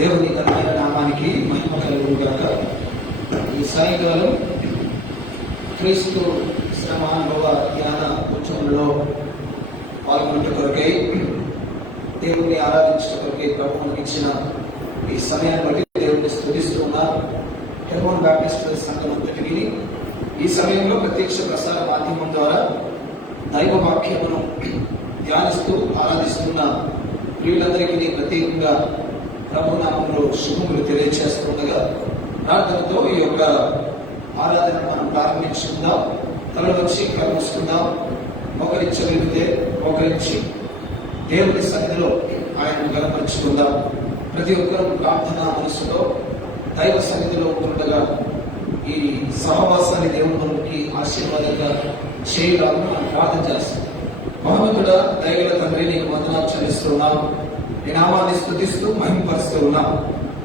దేవుని ఘనమైన నామానికి మహిమ కలుగును గాక. ఈ సాయంకాలం క్రీస్తు శ్రమానుభవ ధ్యాన ఉత్సవంలో పాల్గొనట కొరకై, దేవుణ్ణి ఆరాధించడం కొరకై ప్రభు మనకి ఇచ్చిన ఈ సమయాన్ని బట్టి దేవుణ్ణి స్తుతిస్తూ ఉన్నారు. హెర్మోన్ బ్యాప్టిస్ట్ సంఘం అంతటికి ఈ సమయంలో ప్రత్యక్ష ప్రసార మాధ్యమం ద్వారా దైవ వాక్యమును ధ్యానిస్తూ ఆరాధిస్తున్న వీళ్ళందరికీ ప్రత్యేకంగా ప్రభు నామంలో శుభములు తెలియజేస్తుండగా ప్రార్థనతో ఈ యొక్క ఆరాధన మనం ప్రారంభించుకుందాం. తల వచ్చి కలుసుకుందాం. మోకరించగలిగితే మోకరించి దేవుని సన్నిధిలో ఆయనను గలపరుచుకుందాం. ప్రతి ఒక్కరూ ప్రార్థన మనసులో దైవ సన్నిధిలో ఉంటుండగా ఈ సహవాసాన్ని దేవుని మనకి ఆశీర్వాదంగా చేయగలను మనం ప్రార్థన చేస్తాం. మహమ్మతుడ దైవల తండ్రి, నీకు వందనాలు చెల్లిస్తున్నాం. నీ నామాన్ని స్తుతిస్తూ మహిమపరుస్తూ ఉన్నాం.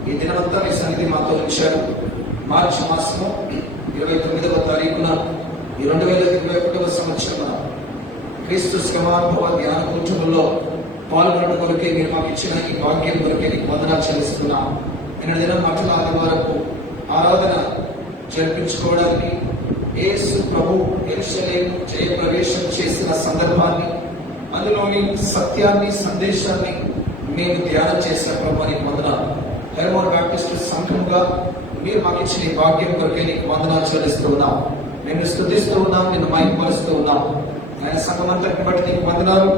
ఈ దినమంతా మీ సన్నిధి మాతో ఉంచారు. మార్చి మాసము 29వ తారీఖున ఈ 2021వ సంవత్సరం క్రీస్తు శ్రమానుభవ ధ్యాన కూర్చుల్లో పాల్గొనడం కొరకే మీరు మాకు ఇచ్చిన ఈ భాగ్యం కొరకే నీకు వందనాలు చెల్లిస్తున్నాం. నిన్న దినం మఠలాల వరకు ఆరాధన జరిపించుకోవడానికి యేసు ప్రభు యెరూషలేము జయప్రవేశం చేసిన సందర్భాన్ని, అందులోని సత్యాన్ని, సందేశాన్ని మేము ధ్యానం చేసిన ప్రభు నీకు వందనాలు. హెర్మోన్ బ్యాప్టిస్ట్ సంఘంగా మీరు మాకు ఇచ్చిన ఈ భాగ్యం కొరకే నీకు వందనాలు చెల్లిస్తూ ఉన్నాం. నిన్ను స్తుతిస్తూ ఉన్నాం, నిన్ను మహిమపరుస్తూ ఉన్నాం. ఆయన సంఘం అంతటిని బట్టి నీకు వందనాలు.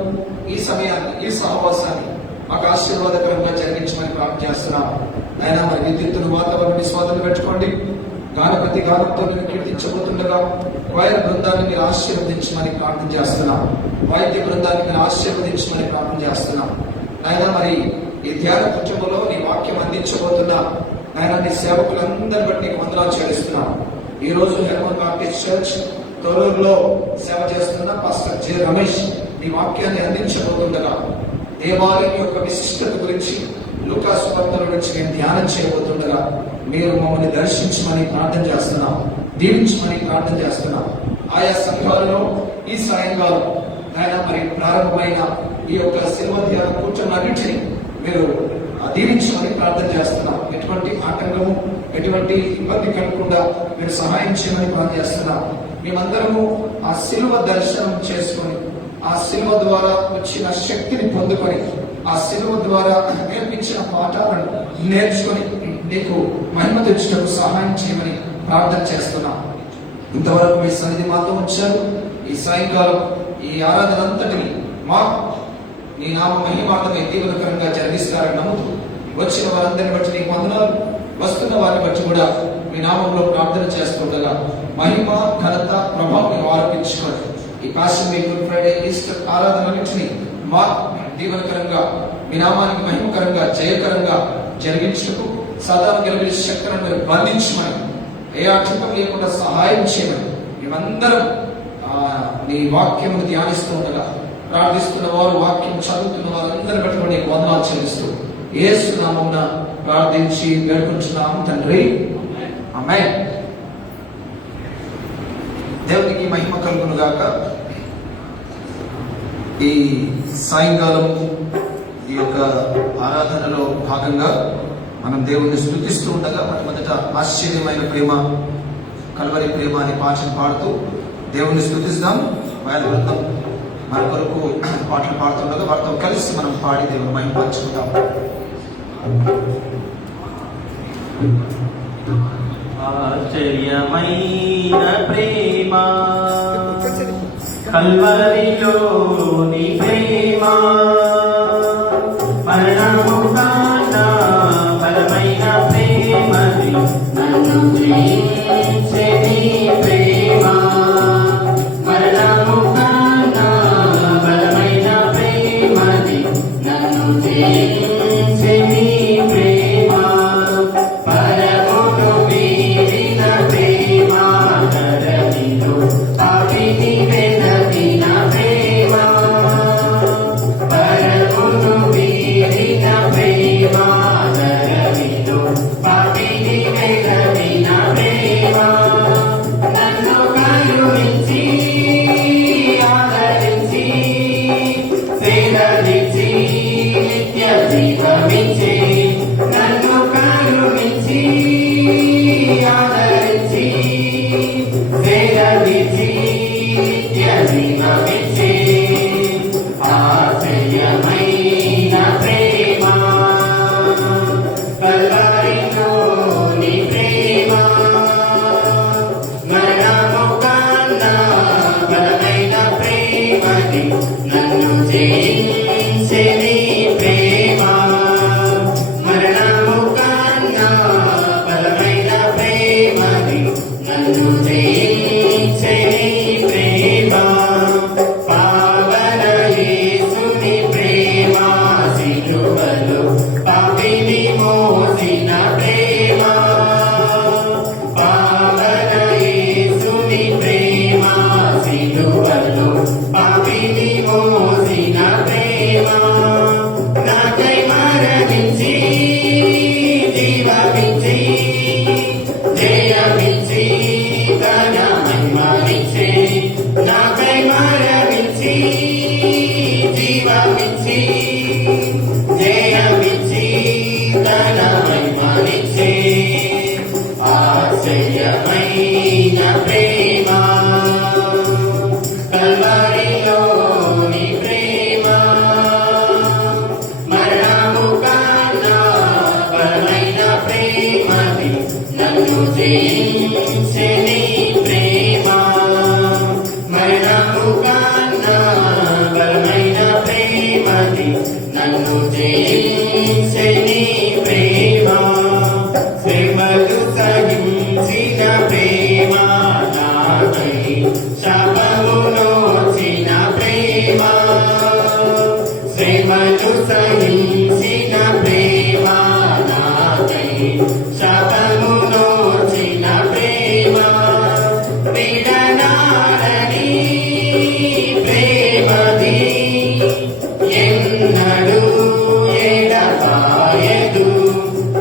ఈ సమయాన్ని, ఈ సహవాసాన్ని మాకు ఆశీర్వాదకరంగా జరిగించమని ప్రార్థన చేస్తున్నాం. ఆయన మరి విద్యుత్తును వాతావరణాన్ని స్వాధీనం పెట్టుకోండి. గానపతి గానంతో నేను కీర్తించబోతుండగా వైర్ బృందాన్ని మీరు ఆశీర్వదించమని ప్రార్థన చేస్తున్నాం. వైద్య బృందాన్ని మీరు ఆశీర్వదించమని ప్రార్థన చేస్తున్నాం. ఆయన మరి ఈ ధ్యాన కుటుంబంలో నీ వాక్యం అందించబోతున్నా ఆయన నీ సేవకులందరిని బట్టి నీకు వందనాలు చెల్లిస్తున్నాం. ఈ రోజు హెర్మోన్ బాప్టిస్ట్ చర్చ్ తొలూరులో సేవ చేస్తున్న పాస్టర్ జె రమేష్ నీ వాక్యాన్ని అందించబోతుండగా దేవాలయం యొక్క విశిష్టత గురించి లూకా సువార్తల నుంచి నేను ధ్యానం చేయబోతుండగా మీరు మమ్మల్ని దర్శించమని ప్రార్థన చేస్తున్నాం, దీవించమని ప్రార్థన చేస్తున్నాం. ఆయా సంఘాలలో ఈ సాయంకాలం ఆయన మరి ప్రారంభమైన ఈ యొక్క శిల్వ ధ్యాన కూర్చొని మీరు దీవించమని ప్రార్థన చేస్తున్నాం. ఎటువంటి ఆటంకము, ఎటువంటి ఇబ్బంది కలగకుండా మీరు సహాయం చేయమని ప్రార్థన చేస్తున్నాం. మేమందరము ఆ శిలువ దర్శనం చేసుకొని, ఆ శిలువ ద్వారా వచ్చిన శక్తిని పొందుకొని, ఆ శిలువ ద్వారా నేర్పించిన పాఠాలను నేర్చుకొని నీకు మహిమ తెచ్చుటకు సహాయం చేయమని ప్రార్థన చేస్తున్నాం. ఇంతవరకు మీ సన్నిధి మాతో ఉంచారు. ఈ సాయంకాలం ఈ ఆరాధన అంతటిని మా నీ నామ మహిమార్థమై దీవెనకరంగా జరిగిస్తారని నమ్ముతూ వచ్చిన వారందరిని బట్టి నీకు వందనాలు. వస్తున్న వారిని బట్టి కూడా మీ నామంలో ప్రార్థన చేస్తుండగా మహిమ, ఘనత, ప్రభావం ఆరోపించుకోండి. ఈ పాషన్ మీ గుడ్ ఫ్రైడే, ఈస్టర్ ఆరాధనన్నింటినీ మా దీవెనకరంగా, మీ నామానికి మహిమకరంగా, జయకరంగా జరిగించుటకు సాధారణ గెలిపే శక్తులను మీరు బంధించమని, ఏ ఆటంకం లేకుండా సహాయం చేయమని మేమందరం నీ వాక్యమును ధ్యానిస్తూ ఉండగా ప్రార్థిస్తున్న వారు, వాక్యం చదువుతున్న వారందరి బట్టి కూడా నీకు వందనాలు చెల్లిస్తూ యేసు నామమున ప్రార్థించి వేడుకుంటున్నాం తండ్రి, ఆమేన్. దేవునికి మహిమ కలుగును గాక. ఈ సాయంకాలం ఈ యొక్క ఆరాధనలో భాగంగా మనం దేవుణ్ణి స్తుతిస్తూ ఉండగా మొదట ఆశ్చర్యమైన ప్రేమ, కల్వరి ప్రేమ అనే పాటను పాడుతూ దేవుణ్ణి స్తుతిస్తాం. వారి బృందం మన కొరకు పాటలు పాడుతుండగా వారితో కలిసి మనం పాడి దేవుని మహిమపరుచుకుంటాం. ఆశ్చర్యమైన ప్రేమ, కల్వరిలోని ప్రేమ, మరణము కన్నా బలమైన ప్రేమది నన్ను జయించే నీ ప్రేమ, మరణము కన్నా బలమైన ప్రేమది నన్ను జయించే నీ ప్రేమ, పరమును వీడిన ప్రేమ, ధరణిలో పాపిని వెదకిన ప్రేమ, పరమును వీడిన ప్రేమ, నన్ను జయించే నీ ప్రేమ మరణము కన్నా బలమైన ప్రేమది నన్ను జయించే నీ ప్రేమ శ్రమలు సహించిన ప్రేమ నాకై శాపమునోచిన ప్రేమ శ్రమలు సహించిన ప్రేమ నాకై శాపమునోచిన ప్రేమ విడనాడని ప్రేమది ఎన్నడూ ఎడబాయదు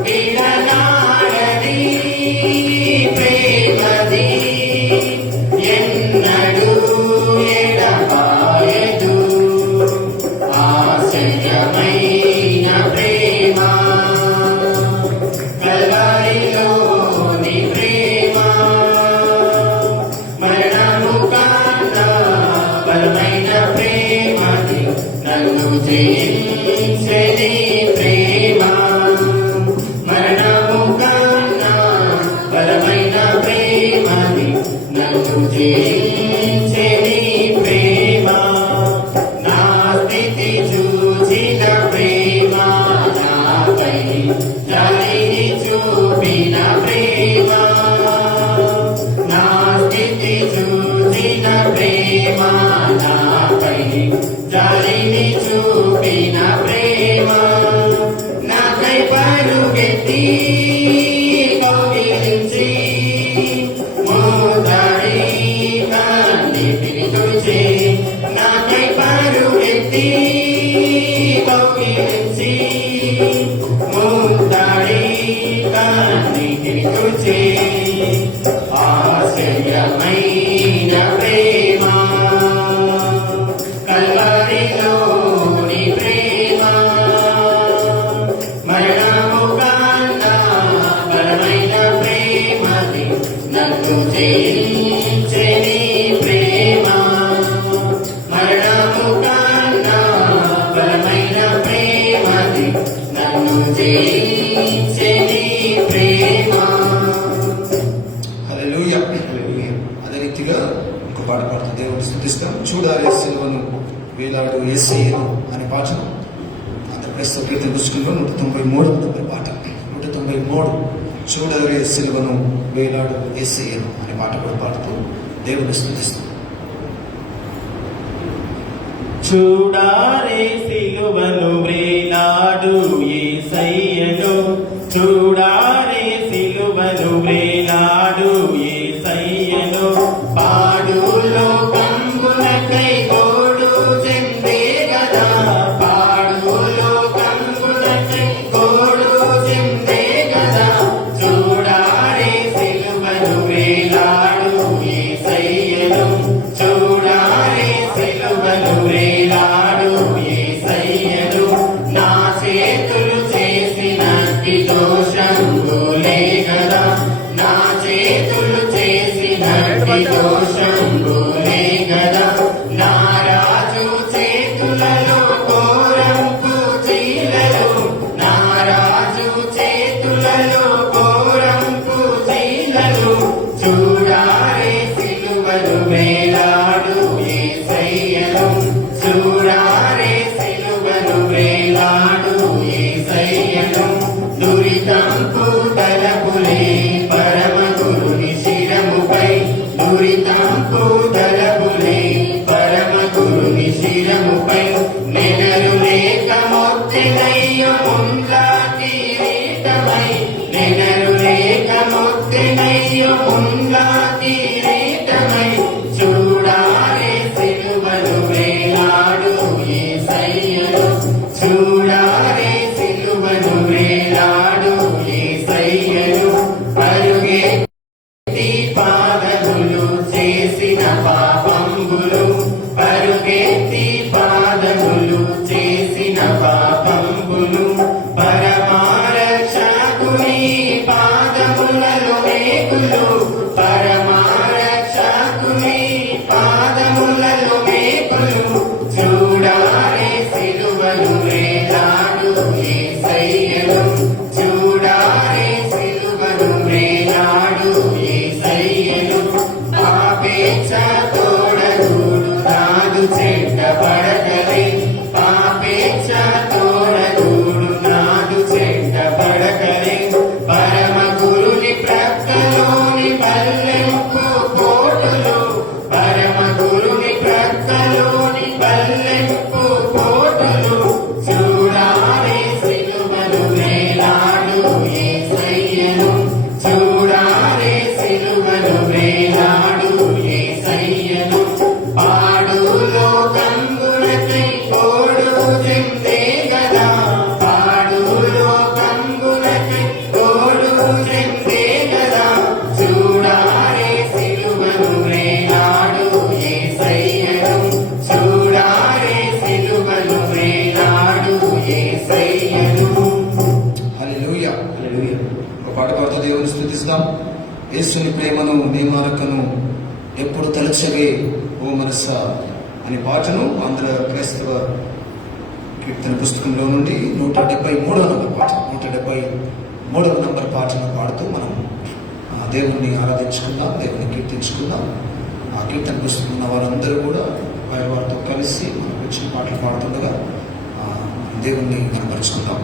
విడనాడని ప్రేమది ఎన్నడూ ఎడబాయదు ఆశ్చర్యమైన ప్రేమ కల్వరిలోని ప్రేమ మరణము కన్నా బలమైన ప్రేమది నన్ను జయించే నీ ప్రేమ మరణము కన్నా బలమైన ప్రేమది నన్ను జయించే నీ ప్రేమ నా స్థితి చూసిన ప్రేమ నాపై జాలిని చూపిన ప్రేమ నా స్థితి చూసిన ప్రేమ నాపై జాలిని చూపిన ప్రేమ నాకై పరుగెత్తి కౌగిలించి మోదాడి కన్నీటిని తుడిచి నాకై పరుగెత్తి కౌగిలించి మోదాడి కన్నీటిని తుడిచి ఆశ్చర్యమైన ప్రేమ కల్వరిలోని ప్రేమ మరణము కన్నా బలమైన ప్రేమది నన్ను జయించే నీ ప్రేమ మరణము కన్నా బలమైన ప్రేమది నన్ను జయించే నీ ప్రేమ. హల్లెలూయా. అదే రీతిగా ఇంకో పాట పాడుతుంది దేవుని స్తుతిస్తాం. చూడాలి సిలువను వేలాడు యేసయ్యను అనే పాట ఆంధ్రప్రదేశ్ కీర్తన పుస్తకంలో 193 పాట 193 చూడాలి సిలువను వేలాడు యేసయ్యను అనే పాట కూడా పాడుతూ దేవుని స్తుతిస్తాం. చూడారే సిలువను వేలాడు యేసయ్యను చూడారే సిలువను వేలాడు యేసయ్యను పాడులో కంబునకై గోడు చెందే గదా పాడులో కంబునకై గోడు చెందే గదా చూడారే సిలువను వేలాడు యేసయ్యను చూడారే సిలువను వేలాడు యేసయ్యను నా చేతులు చేసినట్టి దోషంబులే గదా నా చేతులు చేసినట్టి దోషంబులే గదా నా రాజు చేతులలో కోరంపు చీలలు నా రాజు చేతులలో కోరంపు చీలలు చూడారే సిలువను వేలాడు యేసయ్యను చూడారే సిలువను వేలాడు యేసయ్యను దురితంపు తలపులే పరమ గురుని శిరముపై దురితంపు కీర్తిస్తాం. యేసుని ప్రేమను నేమారకను ఎప్పుడు తలచవే ఓ మనస అనే పాటను ఆంధ్ర క్రైస్తవ కీర్తన పుస్తకంలో నుండి 173వ నంబర్ పాట 173వ నంబర్ పాటను పాడుతూ మనం దేవుణ్ణి ఆరాధించుకుందాం, దేవుణ్ణి కీర్తించుకుందాం. ఆ కీర్తన పుస్తకం ఉన్న వారందరూ కూడా వారితో కలిసి మనకు వచ్చిన పాటలు పాడుతుండగా దేవుణ్ణి కనపరుచుకుందాం.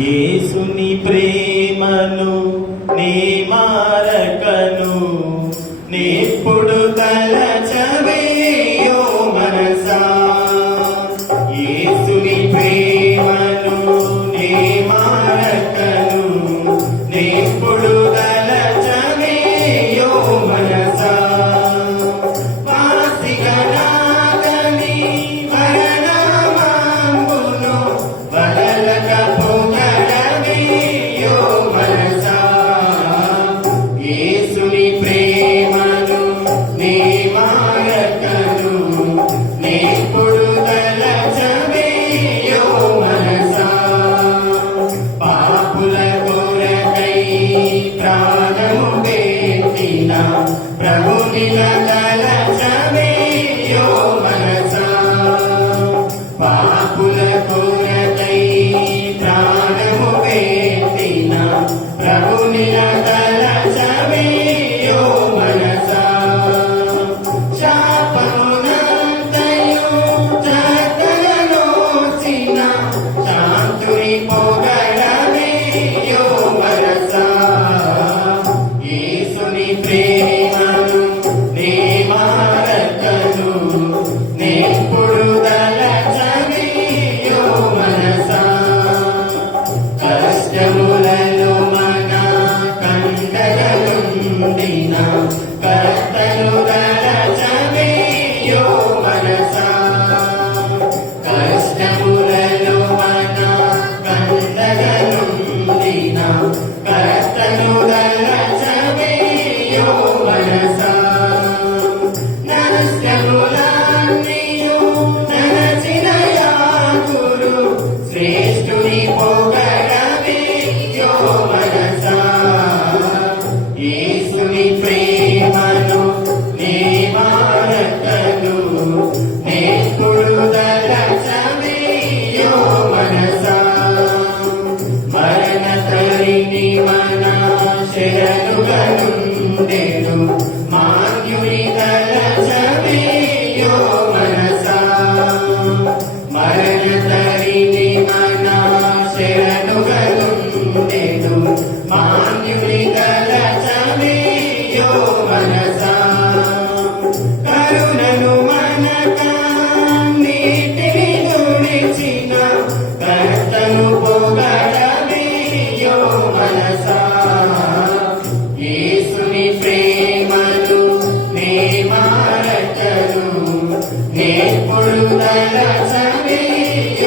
యేసుని ప్రేమను నే మారకను నేప్పుడు తలచవే ఓ మనసా. యేసుని ప్రేమను నే మారకను నేప్పుడు తలచవే ఓ మనసా. వాసిగనాగని వరనామాంబును వదలక పొగడవే ఓ మనసా. యేసుని ప్రేమను నే మారకను నేప్పుడు తలచవే ఓ మనసా. పాపుల కొరకై ప్రాణము పెట్టిన ప్రభునిల తలచవే ఓ మనసా. పాపుల కొరకై ప్రాణము పెట్టిన ప్రభునిల తలచవే ఓ మనసా. శాపమునంతయు చక్కలలోచిన శాంతుని పొగడవే ఓ మనసా. యేసుని ప్రేమను నే మారకను నేప్పుడు తలచవే ఓ మనసా. కష్టములలో మన కండగలుండిన కర్తను తలచవే ఓ మనసా. కష్టములలో మన కండగలుండిన కర్తను తలచవే ఓ మనసా. నష్టములన్నీయు నరచిన యాకులు శ్రేష్ఠుని పొగడవే ఓ మనసా. యేసుని ప్రేమను నే మారకను నేప్పుడు తలచవే ఓ మనసా. మరణ తరిని మన శరణుగనుండెను మాన్యుని తలచవే ఓ మనసా. మరణ తరిని మన శరణుగనుండెను మాన్యుని తలచవే ఓ మనసా. కరుణను మనక నీటిని నుడిచిన కర్తను పొగడవే ఓ మనసా. యేసుని ప్రేమను నే మారకను నేప్పుడు తలచవే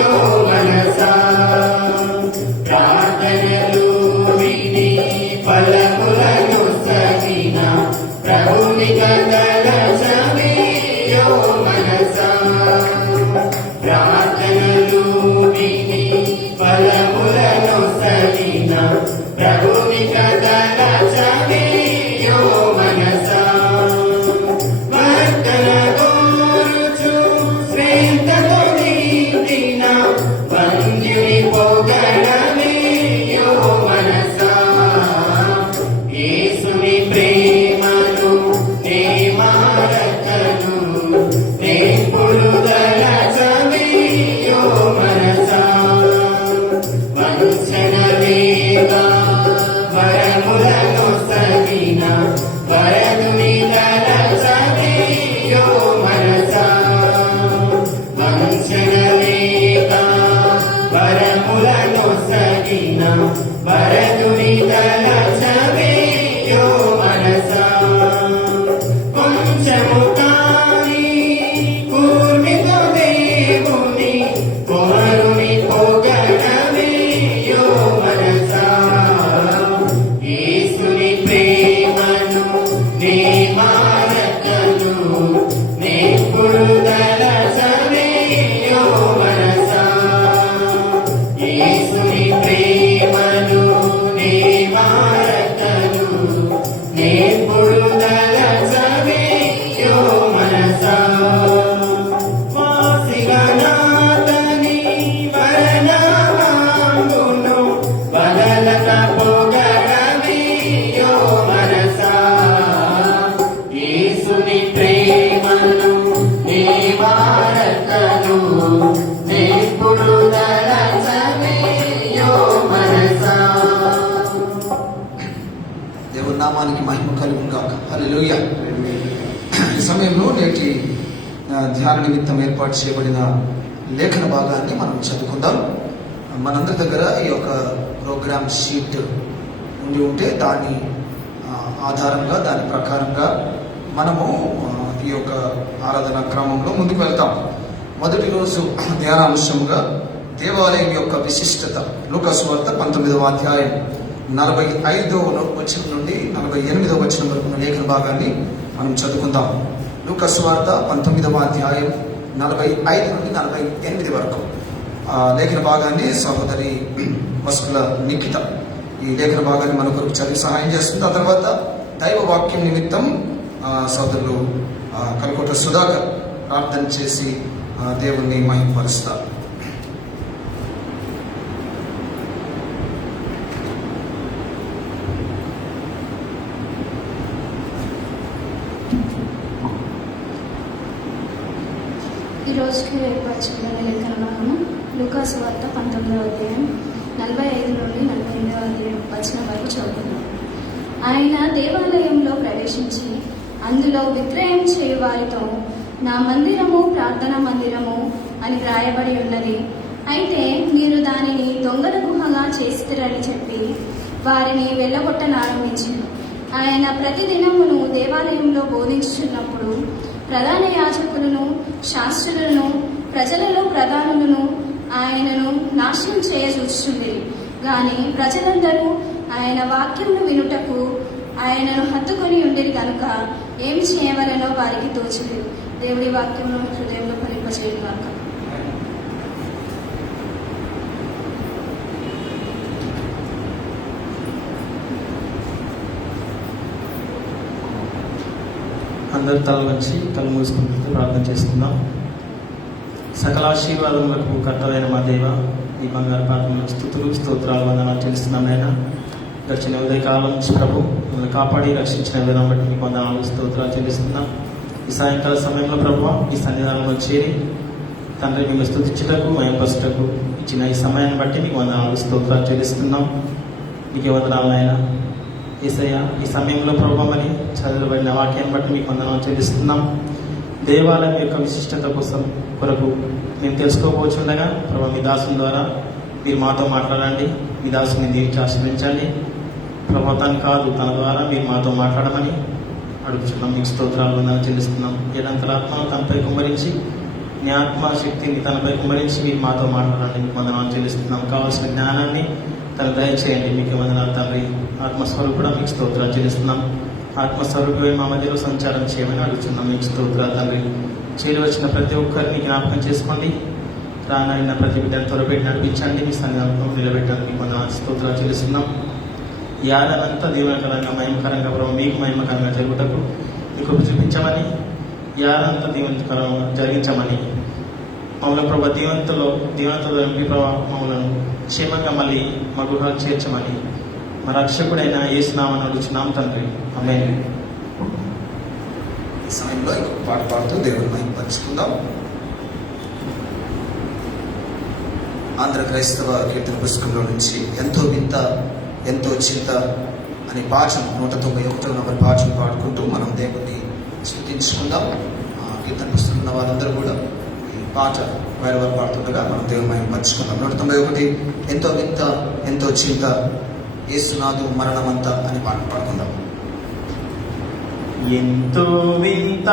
ఓ మనసా. ప్రార్థనలు విని ఫలములను సగిన ప్రభునిక తలచవే ఓ మనసా. ప్రార్థనలు విని ఫలములను సగిన ప్రభునిక తలచవే ఓ మనసా. వర్తన కోరుచు శ్రేష్టతో నిండిన వంద్యుని పొగడవే ఓ మనసా. యేసుని ప్రేమను నే మారకను నేప్పుడు తలచవే ఓ మనసా. వంచన వేగ వరములను సగిన వరదుని తలచవే ఓ మనసా. వంచన వేగ వరములను నామానికి మహిమ కలుగును గాక. హల్లెలూయా. ఈ సమయంలో నేటి ధ్యాన నిమిత్తం ఏర్పాటు చేయబడిన లేఖన భాగాన్ని మనం చదువుకుందాం. మనందరి దగ్గర ఈ యొక్క ప్రోగ్రామ్ షీట్ ఉంటే దాని ఆధారంగా దాని ప్రకారంగా మనము ఈ యొక్క ఆరాధన క్రమంలో ముందుకు వెళ్తాం. మొదటి రోజు ధ్యానాంశంగా దేవాలయం యొక్క విశిష్టత. లూకాసు వార్త 19వ అధ్యాయం 45వ వచనం నుండి 48వ వచనం వరకు ఉన్న లేఖన భాగాన్ని మనం చదువుకుందాం. లూకాసు వార్త 19వ అధ్యాయం 45 నుండి 48 వరకు లేఖన భాగాన్ని సహోదరి మస్కుల నిఖిత ఈ లేఖన భాగాన్ని మన కొరకు చదివి సహాయం చేస్తుంది. ఆ తర్వాత దైవ వాక్యం నిమిత్తం సోదరులు కల్కోట సుధాకర్ ప్రార్థన చేసి దేవుణ్ణి మహిమపరుస్తారు. ఈ రోజుకి ఏర్పరచుకున్న లేఖన భాగము లూకాసు వార్త 19వ అధ్యాయం 45 నుండి 48వ వచనం వరకు చదువుతున్నాం. ఆయన దేవాలయంలో ప్రవేశించి అందులో విక్రయం చేయు వారితో, నా మందిరము ప్రార్థనా మందిరము అని వ్రాయబడి ఉన్నది, అయితే మీరు దానిని దొంగల గుహగా చేస్తారని చెప్పి వారిని వెళ్ళగొట్టనారంభించారు. ఆయన ప్రతిదినమును దేవాలయంలో బోధించుచున్నప్పుడు ప్రధాన యాజకులను, శాస్త్రులను, ప్రజలలో ప్రధానులను ఆయనను నాశనం చేయచూచుచుండిరి. గాని ప్రజలందరూ ఆయన వాక్యమును వినుటకు ఆయనను హత్తుకొని ఉండిరి కనుక ఏమి చేయవలనో వారికి తోచలేదు. దేవుడి వాక్యమును హృదయంలో ఫలింపజేయుగాక. అందరి తల వచ్చి కళ్ళు మూసుకుంటూ ప్రార్థన చేసుకుందాం. సకల ఆశీర్వాదములకు కర్తవైన మా దేవ, ఈ బంగారు పాత్రలో స్తుతులు స్తోత్రాలు వందనాలు చెల్లిస్తున్నాం. అయినా గడిచిన ఉదయకాలం నుంచి ప్రభు మిమ్మల్ని కాపాడి రక్షించిన విధానం బట్టి మీకు వందనాలు స్తోత్రాలు చెల్లిస్తున్నాం. ఈ సాయంకాల సమయంలో ప్రభు ఈ సన్నిధానంలో చేరి తండ్రి మిమ్మల్ని స్తుతించుటకు మయంపరచుటకు ఇచ్చిన ఈ సమయాన్ని బట్టి మీకు వందనాలు స్తోత్రాలు చెల్లిస్తున్నాం. మీకే వందనాలు అయినా యేసయ్య. ఈ సమయంలో ప్రభావమని చదవబడిన వాక్యాన్ని బట్టి మీకు వందనాలు చెల్లిస్తున్నాం. దేవాలయం యొక్క విశిష్టత కొరకు మేము తెలుసుకోబోచుండగా ప్రభావ మీ దాసుని ద్వారా మీరు మాతో మాట్లాడండి. మీ దాసుని దీనికి ఆశ్రయించండి ప్రభావ. తను కాదు, తన ద్వారా మీరు మాతో మాట్లాడమని అడుగుతున్నాం. మీకు స్తోత్రాలు వందనాలు చెల్లిస్తున్నాం. ఏడంతరాత్మను తనపై కుమ్మరించి, నీ ఆత్మశక్తిని తనపై కుమ్మరించి మీరు మాతో మాట్లాడండి. మీకు వందనాలు చెల్లిస్తున్నాం. కావాల్సిన జ్ఞానాన్ని తను దయచేయండి. మీకు వందనాలు తండ్రి. ఆత్మస్వరూపుడా మీకు స్తోత్రాలు చెల్లిస్తున్నాం. ఆత్మస్వరూపమే మా మధ్యలో సంచారం చేయమని అడుగుతున్నాం. మీకు స్తోత్రాలు తండ్రి. చేరి వచ్చిన ప్రతి ఒక్కరిని జ్ఞాపకం చేసుకోండి. రానైన ప్రతి బిడ్డను త్వరపెట్టి నడిపించండి. మీ సంఘంలో నిలబెట్టండి. మీకు వందనాలు స్తోత్రాలు చెల్లిస్తున్నాం. ఈ ఆరాధనంతా దీవెనకరంగా మహిమకరంగా ప్రభావ మీకు మహిమకరంగా జరుగుటకు మీకు చూపించమని, ఈ ఆరాధనంతా దీవెనకరంగా జరిగించమని, మమ్మల్ని ప్రభావ దీవెనతలో ఎంపీ ప్రభావ మమ్మల్ని క్షేమంగా మళ్ళీ మా గృహాలు చేర్చమని మా రక్షకుడైన యేసునామమున అడుగుచున్నాం తండ్రి. ఆమేన్. ఈ సమయంలో ఇంకొక పాట పాడుతూ దేవుని మహిమపరుచుకుందాం. ఆంధ్ర క్రైస్తవ కీర్తన పుస్తకంలో నుంచి ఎంతో వింత ఎంతో చింత అనే పాఠం 191వ నంబర్ పాఠం పాడుకుంటూ మనం దేవుణ్ణి స్తుతించుకుందాం. కీర్తన పుస్తకం ఉన్న వారందరూ కూడా ఈ పాట వారు పాడుతుండగా మనం దేవుని మహిమపరుచుకుందాం. 191 ఎంతో వింత ఎంతో చింత యేసునాథు మరణమంతా అని పాట పాడుకుందాం. ఎంతో వింత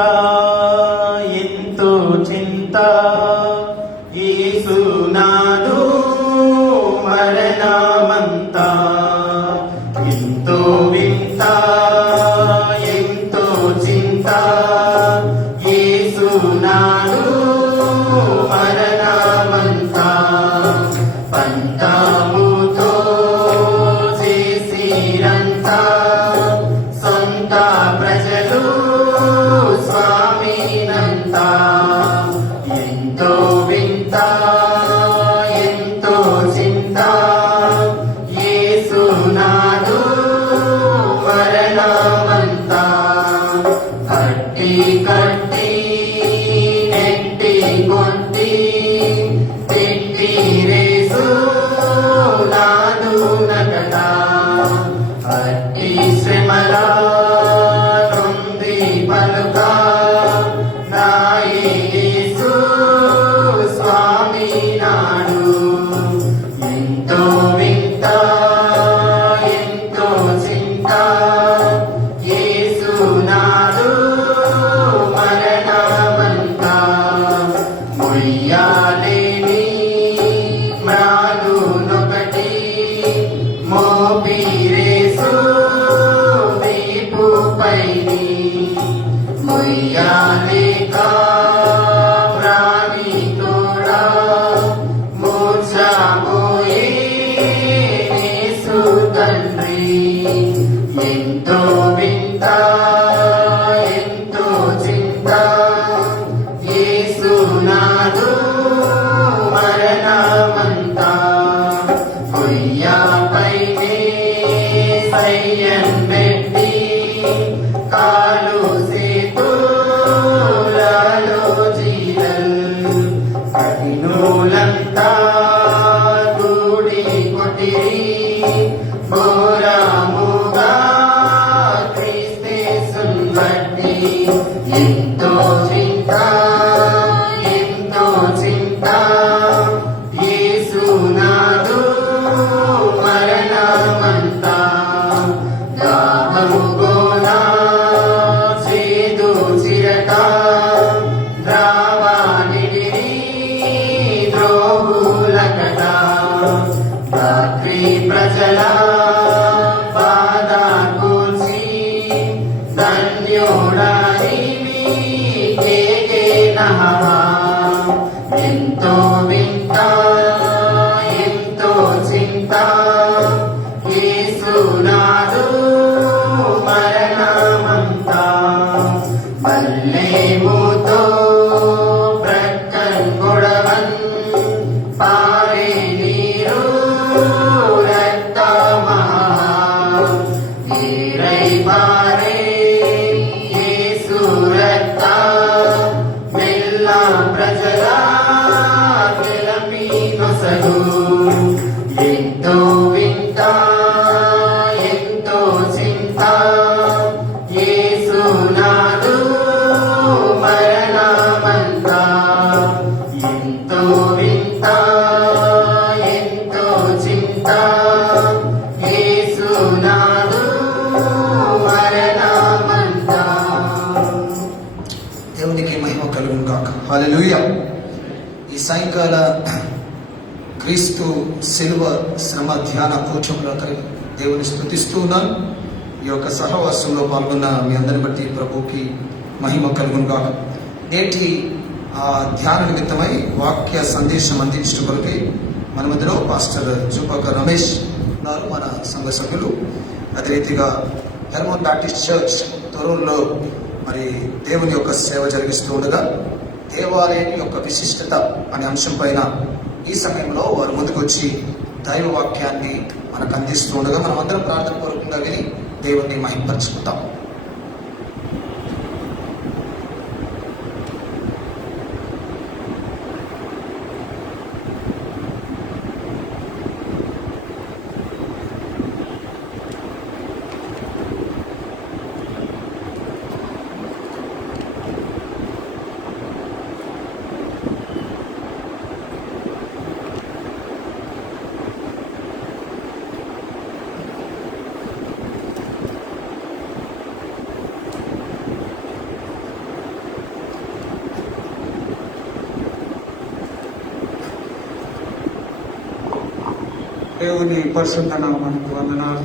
ఎంతో చింత యేసునాథు మరణమంతా, ఎంతో వింత ఎంతో చింత యేసునాథు మరణమంతా, పంతముతో చేసిరంతా సొంత ప్రజలు స్వామినంతా, ఎంతో వింత ఎంతో చింత శయ్యాపైనే సయ్యం పెట్టి కాలు సేతులలో జీరల్ కఠినులంతా కూడి కొట్టిరి ఘోరముగా క్రీస్తేసున్ బట్టి ఎంతో చింత ఎంతో చింత యేసునాదు మరణమంతా దాహము గోదా చేదు చిరట ద్రావానిడిని ద్రోహులకట రాత్రి ప్రజల బాధ కూర్చి ధన్యుడనివి కేకేనహమా ఎంతో వింత ఎంతో చింత యేసునాదు మరణమంతా మల్లేముతో ప్రక్కన్ గొడవన్ పారే నీరు రక్తమా తీరై పారే యేసు రక్త మెల్ల ప్రజల తెలపి నొసగు ఎంతో వింత ఎంతో చింత యేసునాదు మరణమంతా ఎంతో వింత ఎంతో చింత యేసునాదు మరణమంతా. దేవునికి మహిమ కలుగును గాక. హల్లెలూయా. ఈ సాయంకాల క్రీస్తు శిలువ శ్రమ ధ్యాన కూర్చంలో దేవుని స్తుతిస్తూ ఉన్నాను. ఈ యొక్క సహవాసంలో పాల్గొన్న మీ అందరిని బట్టి ప్రభుకి మహిమ కలుగును గాక. నేటి ధ్యాన నిమిత్తమై వాక్య సందేశం అందించడం కొరకై మన మధ్యలో పాస్టర్ జూపక రమేష్ ఉన్నారు, మన సంఘ సభ్యులు. అదే రీతిగా హెర్మోన్ బ్యాప్టిస్ట్ చర్చ్ తొరూరులో మరి దేవుని యొక్క సేవ జరిగిస్తూ ఉండగా దేవాలయం యొక్క విశిష్టత అనే అంశం పైన ఈ సమయంలో వారు ముందుకు వచ్చి దైవ వాక్యాన్ని మనకు అందిస్తూ ఉండగా మనం అందరం ప్రార్థన పూర్వకంగా విని దేవుణ్ణి మహింపరచుకుంటాం. దేవుని పరిశుద్ధ నామానికి వందనాలు.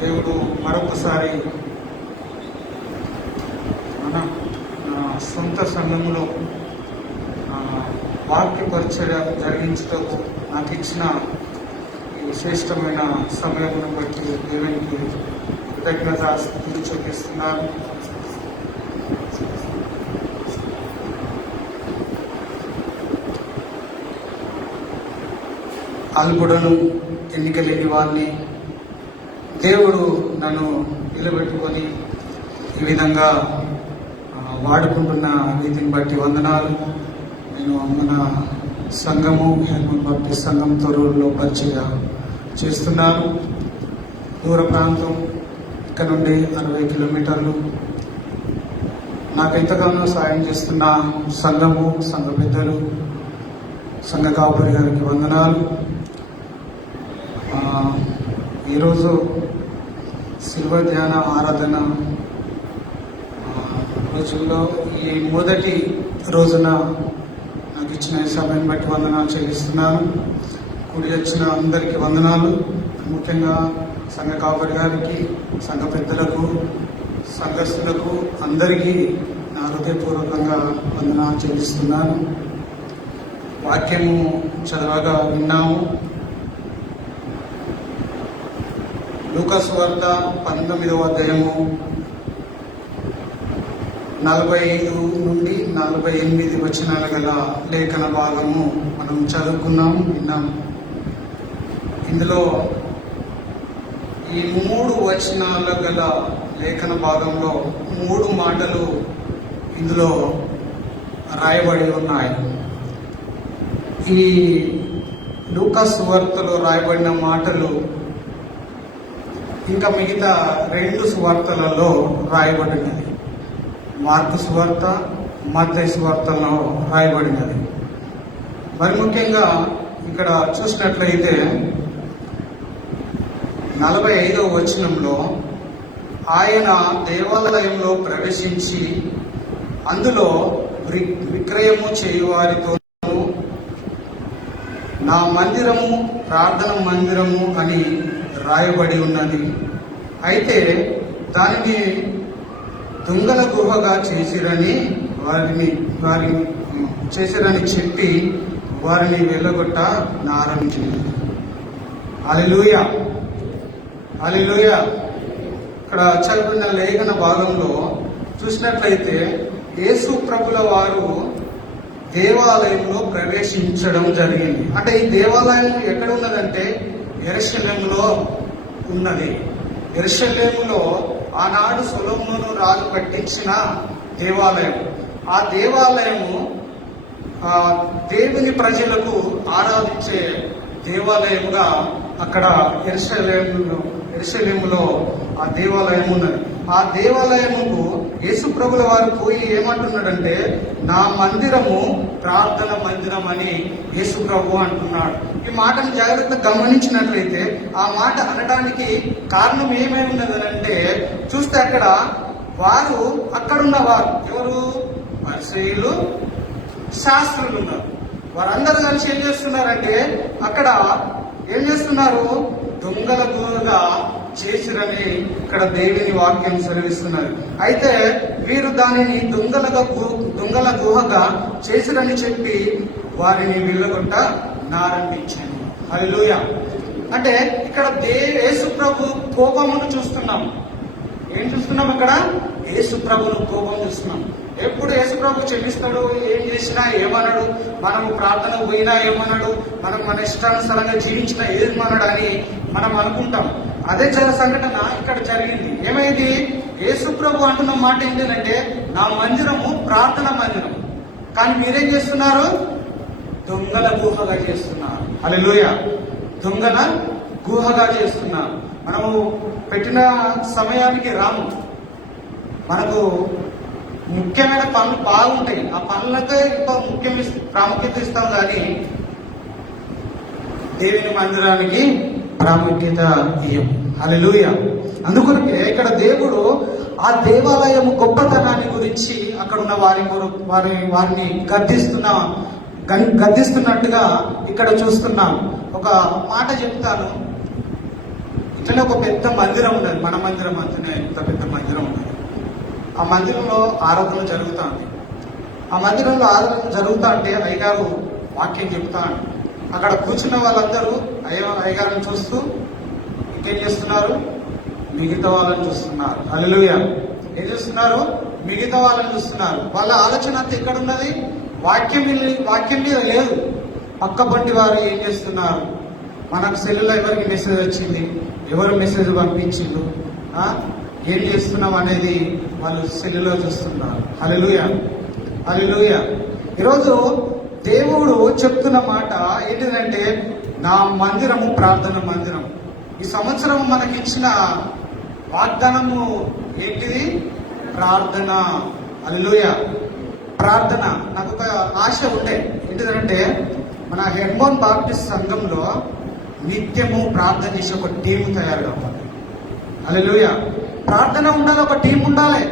దేవుడు మరొకసారి మన సొంత సంఘంలో వాక్య పరిచయ జరిగించటకు నాకు ఇచ్చిన ఈ శ్రేష్టమైన సమయమును బట్టి దేవునికి కృతజ్ఞతాస్తుతులు చూపిస్తున్నాను. అల్పుడను ఎన్నిక లేని వాడిని దేవుడు నన్ను నిలబెట్టుకొని ఈ విధంగా వాడుకుంటున్న రీతిని బట్టి వందనాలు. నేను మన సంఘము హెర్మోన్ బాప్టిస్ట్ సంఘం తొరూరులో పరిచయ చేస్తున్నాను. దూర ప్రాంతం, ఇక్కడ నుండి 60 కిలోమీటర్లు. నాకు ఎంతగానో సాయం చేస్తున్న సంఘము, సంఘ పెద్దలు, సంఘ కాపురి గారికి వందనాలు. ఈరోజు శిల్వ ధ్యాన ఆరాధన రోజుల్లో ఈ మొదటి రోజున నాకు ఇచ్చిన సమయం బట్టి వందనాలు చెల్లిస్తున్నాను. కూడి వచ్చిన అందరికీ వందనాలు. ముఖ్యంగా సంఘ కాపురి గారికి, సంఘ పెద్దలకు, సంఘస్థులకు అందరికీ నా హృదయపూర్వకంగా వందనాలు చెల్లిస్తున్నాను. వాక్యము చదవగా విన్నాము. లూకాసు వార్త 19వ అధ్యాయము 45 నుండి 48 వచనాల గల లేఖన భాగము మనం చదువుకున్నాము, విన్నాము. ఇందులో ఈ 3 వచనాల గల లేఖన భాగంలో 3 మాటలు ఇందులో రాయబడి ఉన్నాయి. ఈ లూకా సువార్తలో రాయబడిన మాటలు ఇంకా మిగతా 2 సువార్తలలో రాయబడినది. మార్కు సువార్త, మత్తయి సువార్తలో రాయబడినది. మరి ముఖ్యంగా ఇక్కడ చూసినట్లయితే 45వ వచనంలో ఆయన దేవాలయంలో ప్రవేశించి అందులో విక్రయము చేయువారితో నా మందిరము ప్రార్థన మందిరము అని రాయబడి ఉన్నది. అయితే దానిని దొంగల గుహగా చేసిరని చేసిరని చెప్పి వారిని వెళ్ళగొట్ట ఆరంభించింది. హల్లెలూయా, హల్లెలూయా. ఇక్కడ చదివిన లేఖన భాగంలో చూసినట్లయితే యేసు ప్రభుల వారు దేవాలయంలో ప్రవేశించడం జరిగింది. అంటే ఈ దేవాలయం ఎక్కడ ఉన్నదంటే యెరూషలేములో ఉన్నది. యెరూషలేములో ఆనాడు సొలొమోను రాజు కట్టించిన దేవాలయం. ఆ దేవాలయము దేవుని ప్రజలకు ఆరాధించే దేవాలయముగా అక్కడ యెరూషలేములో ఆ దేవాలయం ఉన్నది. ఆ దేవాలయముకు యేసు ప్రభుల వారు పోయి ఏమంటున్నాడంటే నా మందిరము ప్రార్థన మందిరం అని యేసు ప్రభు అంటున్నాడు. ఈ మాటను జాగ్రత్తగా గమనించినట్లయితే ఆ మాట అనడానికి కారణం ఏమై ఉన్నదంటే చూస్తే అక్కడ వారు అక్కడున్న వారు ఎవరు? పరిసయ్యులు, శాస్త్రులు ఉన్నారు. వారందరూ కలిసి ఏం చేస్తున్నారంటే అక్కడ ఏం చేస్తున్నారు? దొంగల గుహగా చేసిరని ఇక్కడ దేవుని వాక్యం సెలవిస్తున్నారు. అయితే వీరు దానిని దొంగల గుహగా చేసిరని చెప్పి వారిని వెళ్ళగొట్ట నారంభించాను. హల్లెలూయా. అంటే ఇక్కడ యేసు ప్రభు కోపమును చూస్తున్నాం. ఏం చూస్తున్నాం? ఇక్కడ యేసు ప్రభును కోపం చూస్తున్నాం. ఎప్పుడు యేసు ప్రభు క్షమిస్తాడు? ఏం చేసినా ఏమన్నాడు? మనము ప్రార్థనకు పోయినా ఏమన్నాడు? మనం మన ఇష్టానుసారంగా జీవించినా ఏమన్నాడు అని మనం అనుకుంటాం. అదే సంఘటన ఇక్కడ జరిగింది. ఏమైంది? యేసు ప్రభు అంటున్న మాట ఏంటంటే నా మందిరము ప్రార్థన మందిరం, కానీ మీరేం చేస్తున్నారు? దొంగల గుహగా చేస్తున్నారు. హల్లెలూయా. దొంగల గుహగా చేస్తున్నారు. మనము పెట్టిన సమయానికి రాము. మనకు ముఖ్యమైన పనులు బాగుంటాయి. ఆ పనులకే ఎక్కువ ప్రాముఖ్యత ఇస్తాం, కానీ దేవుని మందిరానికి ప్రాముఖ్యత ఇయ్యం. హల్లెలూయా. అందుకొరకే ఇక్కడ దేవుడు ఆ దేవాలయము గొప్పతనాన్ని గురించి అక్కడ ఉన్న వారిని గద్దిస్తున్నట్టుగా ఇక్కడ చూస్తున్నాం. ఒక మాట చెప్తాను. ఇట్లనే ఒక పెద్ద మందిరం ఉన్నది. మన మందిరం అంటేనే ఇంత పెద్ద మందిరం ఉన్నది. ఆ మందిరంలో ఆరాధన జరుగుతుంది. ఆ మందిరంలో ఆరాధన జరుగుతా అంటే అయ్యగారు వాక్యం చెప్తాను. అక్కడ కూర్చున్న వాళ్ళందరూ అయ్యగారిని చూస్తూ ఇంకేం చేస్తున్నారు? మిగతా వాళ్ళని చూస్తున్నారు. హల్లెలూయా. ఏం చేస్తున్నారు? మిగతా వాళ్ళని చూస్తున్నారు. వాళ్ళ ఆలోచన అంతా ఎక్కడున్నది? వాక్యం మీద లేదు. పక్కపంటి వారు ఏం చేస్తున్నారు? మనకు సెల్లులో ఎవరికి మెసేజ్ వచ్చింది, ఎవరు మెసేజ్ పంపించిండు, ఏం చేస్తున్నాం అనేది వాళ్ళు సెల్లులో చూస్తున్నారు. హల్లెలూయా, హల్లెలూయా. ఈరోజు దేవుడు చెప్తున్న మాట ఏంటిదంటే నా మందిరము ప్రార్థన మందిరం. ఈ సంవత్సరం మనకిచ్చిన వాగ్దానము ఏంటిది? ప్రార్థన. హల్లెలూయా. ప్రార్థన. నాకు ఒక ఆశ ఉండే ఏంటిదంటే మన హెర్మోన్ బాప్టిస్ట్ సంఘంలో నిత్యము ప్రార్థన చేసే ఒక టీం తయారు కావాలి. హల్లెలూయా. ప్రార్థన ఉండాలి, ఒక టీం ఉండాలి.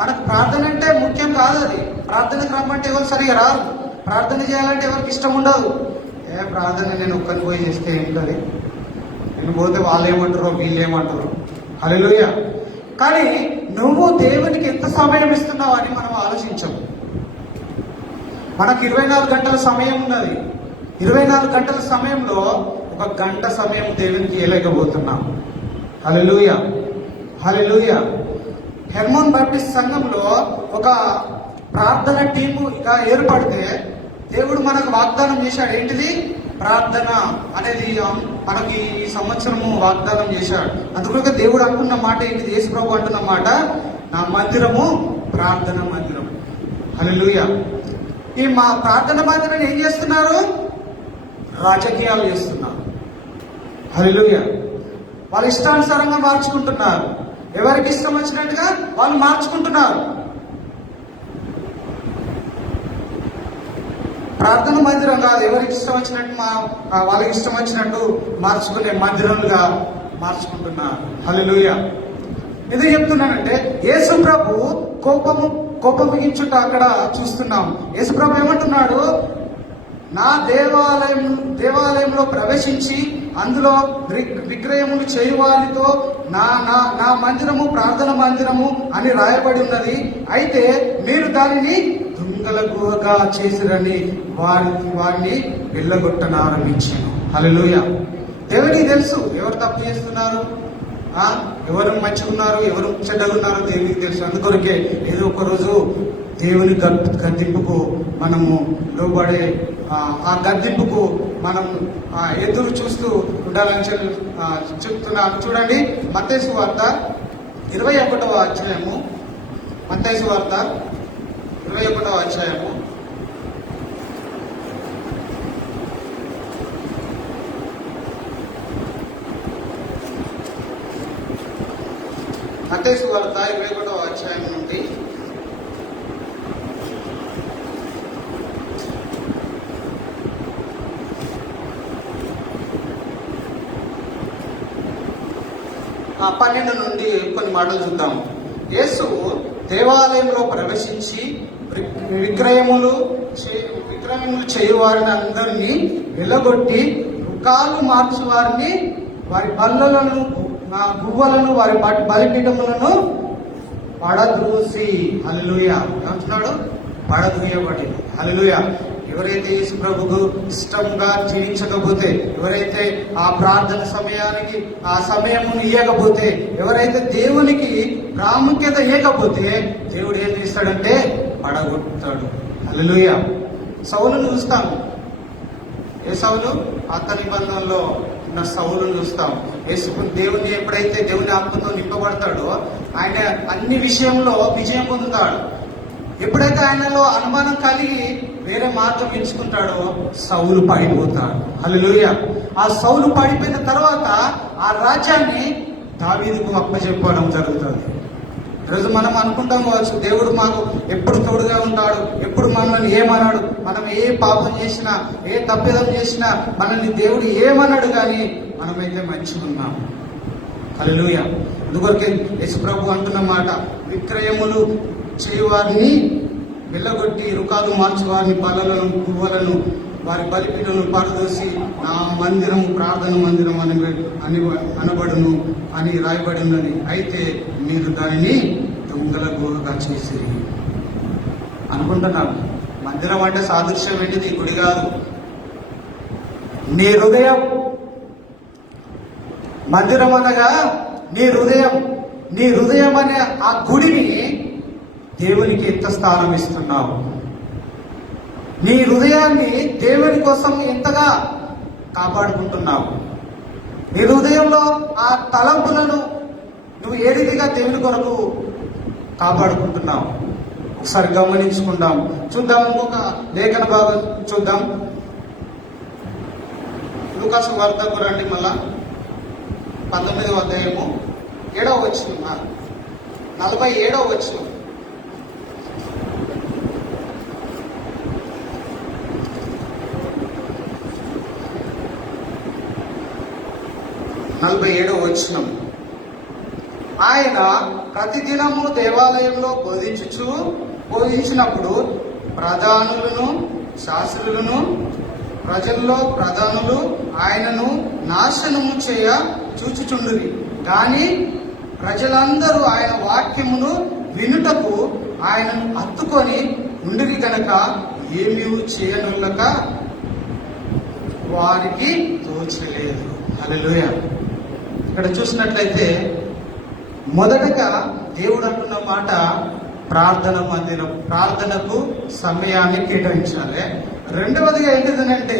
మనకు ప్రార్థన అంటే ముఖ్యం కాదు. అది ప్రార్థనకు రమ్మంటే ఎవరు సరిగా రాదు. ప్రార్థన చేయాలంటే ఎవరికి ఇష్టం ఉండదు. ప్రార్థన నేను ఒక్కరిని పోయి చేస్తే ఏంటది, నేను పోతే వాళ్ళు ఏమంటారో వీళ్ళు ఏమంటారు. హల్లెలూయా. కానీ నువ్వు దేవునికి ఎంత సమయం ఇస్తున్నావు అని మనం ఆలోచించము. మనకు 24 గంటల సమయం ఉన్నది. 24 గంటల సమయంలో 1 గంట సమయం దేవునికి ఇవ్వలేకపోతున్నాం. హల్లెలూయా, హల్లెలూయా. హెర్మోన్ బాప్టిస్ట్ సంఘంలో ఒక ప్రార్థన టీము ఇక ఏర్పడితే దేవుడు మనకు వాగ్దానం చేశాడు. ఏంటిది? ప్రార్థన అనేది మనకి ఈ సంవత్సరము వాగ్దానం చేశాడు. అందుకొరకే దేవుడు అంటున్న మాట ఏంటి? యేసు ప్రభు అంటున్న మాట, నా మందిరము ప్రార్థన మందిరం. హల్లెలూయా. ఈ మా ప్రార్థన మందిరం ఏం చేస్తున్నారు? రాజకీయాలు చేస్తున్నారు. హల్లెలూయా. వాళ్ళ ఇష్టానుసారంగా మార్చుకుంటున్నారు. ఎవరికి ఇష్టం వచ్చినట్టుగా వాళ్ళు మార్చుకుంటున్నారు. ప్రార్థన మందిరం కాదు, ఎవరికి ఇష్టం వచ్చినట్టు వాళ్ళకి ఇష్టం వచ్చినట్టు మార్చుకునే మందిరంగా మార్చుకుంటున్నారు. హల్లెలూయా. ఎందుకు చెప్తున్నానంటే యేసు ప్రభు కోపగించుట అక్కడ చూస్తున్నాం. యేసు ప్రభు ఏమంటున్నాడు? నా దేవాలయంలో ప్రవేశించి అందులో విక్రయములు చేయువారితో నా మందిరము ప్రార్థన మందిరము అని రాయబడి ఉన్నది. అయితే మీరు దానిని దొంగల గుహగా చేసిరని వారిని వెళ్ళగొట్టనారంభించాను. హల్లెలూయా. దేవునికి తెలుసు ఎవరు తప్పు చేస్తున్నారు, ఎవరు మంచిగున్నారు, ఎవరు చెడ్డగున్నారో దేవునికి తెలుసు. అందుకొరకే ఏదో ఒక రోజు దేవుని గద్దింపుకు మనము లోబడే ఆ గద్దింపుకు మనం ఎదురు చూస్తూ ఉండాలని చెప్తున్నాను. చూడండి, మత్తయి సువార్త 21వ అధ్యాయము. మత్తయి సువార్త 21వ అధ్యాయము. మత్తయి సువార్త 21వ అధ్యాయం నుండి ఆ 12 నుండి కొన్ని మాటలు చూద్దాం. యేసు దేవాలయంలో ప్రవేశించి విక్రయములు చేయు వారిని అందరినీ వెలగొట్టి రుకాలు మార్చు వారిని, వారి బల్లలను గువ్వలను, వారి బలిపీఠములను పడద్రోసి. హల్లెలూయా. ఏమంటున్నాడు? పడద్రోయబడింది. హల్లెలూయా. ఎవరైతే యేసు ప్రభుకు ఇష్టంగా జీవించకపోతే, ఎవరైతే ఆ ప్రార్థన సమయానికి ఆ సమయమును ఇవ్వకపోతే, ఎవరైతే దేవునికి ప్రాముఖ్యత ఇవ్వకపోతే దేవుడు ఏం చేస్తాడంటే పడగొడతాడు. హల్లెలూయా. సౌలును చూస్తాం. ఏ సౌలు? పాత నిబంధనలో ఉన్న సౌలును చూస్తాం. దేవుని ఎప్పుడైతే దేవుని ఆత్మతో నింపబడతాడో ఆయన అన్ని విషయంలో విజయం పొందుతాడు. ఎప్పుడైతే ఆయనలో అనుమానం కలిగి వేరే మార్గం ఎంచుకుంటాడో సౌలు పడిపోతాడు. హల్లెలూయా. ఆ సౌలు పడిపోయిన తర్వాత ఆ రాజ్యాన్ని దావీదుకు అప్పచెప్పడం జరుగుతుంది. ఈరోజు మనం అనుకుంటాం కావచ్చు, దేవుడు మాకు ఎప్పుడు తోడుగా ఉంటాడు, ఎప్పుడు మనల్ని ఏమన్నాడు, మనం ఏ పాపం చేసినా ఏ తప్పిదం చేసినా మనల్ని దేవుడు ఏమన్నాడు, కానీ మనమైతే మంచిగా ఉన్నాం. హల్లెలూయా. అందుకొరకే యేసు ప్రభు అంటున్న మాట, విక్రయములు చేయవారిని వెళ్ళగొట్టి రుకాలు మార్చి వారిని బల్లలను గువ్వలను వారి బలిపీఠను పడదోసి నా మందిరము ప్రార్థన మందిరం అనబడును అని రాయబడిందని. అయితే మీరు దానిని దొంగల గుహగా చేసి అనుకుంటున్నాను. మందిరం అంటే సాదృశ్యం ఏంటిది? గుడి కాదు, నీ హృదయం. మందిరం అనగా నీ హృదయం. నీ హృదయం అనే ఆ గుడిని దేవునికి ఎంత స్థానం ఇస్తున్నావు? నీ హృదయాన్ని దేవుని కోసం ఎంతగా కాపాడుకుంటున్నావు? నీ హృదయంలో ఆ తలంపులను నువ్వు ఏ రీతిగా దేవుని కొరకు కాపాడుకుంటున్నావు? ఒకసారి గమనించుకుందాం. చూద్దాం, ఇంకొక లేఖన భాగం చూద్దాం. లూకాసు వార్తకు రండి. మళ్ళా 19వ అధ్యాయము 7వ వచనం, 47వ వచనం. 47వ వచనం. ఆయన ప్రతిదినము దేవాలయంలో బోధించినప్పుడు ప్రధానులను శాస్త్రులను ప్రజల్లో ప్రధానులు ఆయనను నాశనము చేయ చూచుచుండిరి. కానీ ప్రజలందరూ ఆయన వాక్యమును వినుటకు ఆయనను హత్తుకొని ఉండిరి గనక ఏమీ చేయనులక వారికి తోచలేదు. హల్లెలూయా. ఇక్కడ చూసినట్లయితే మొదటగా దేవుడు అంటున్న మాట ప్రార్థన మందిరం, ప్రార్థనకు సమయాన్ని కేటాయించాలి. రెండవదిగా ఏంటిదనంటే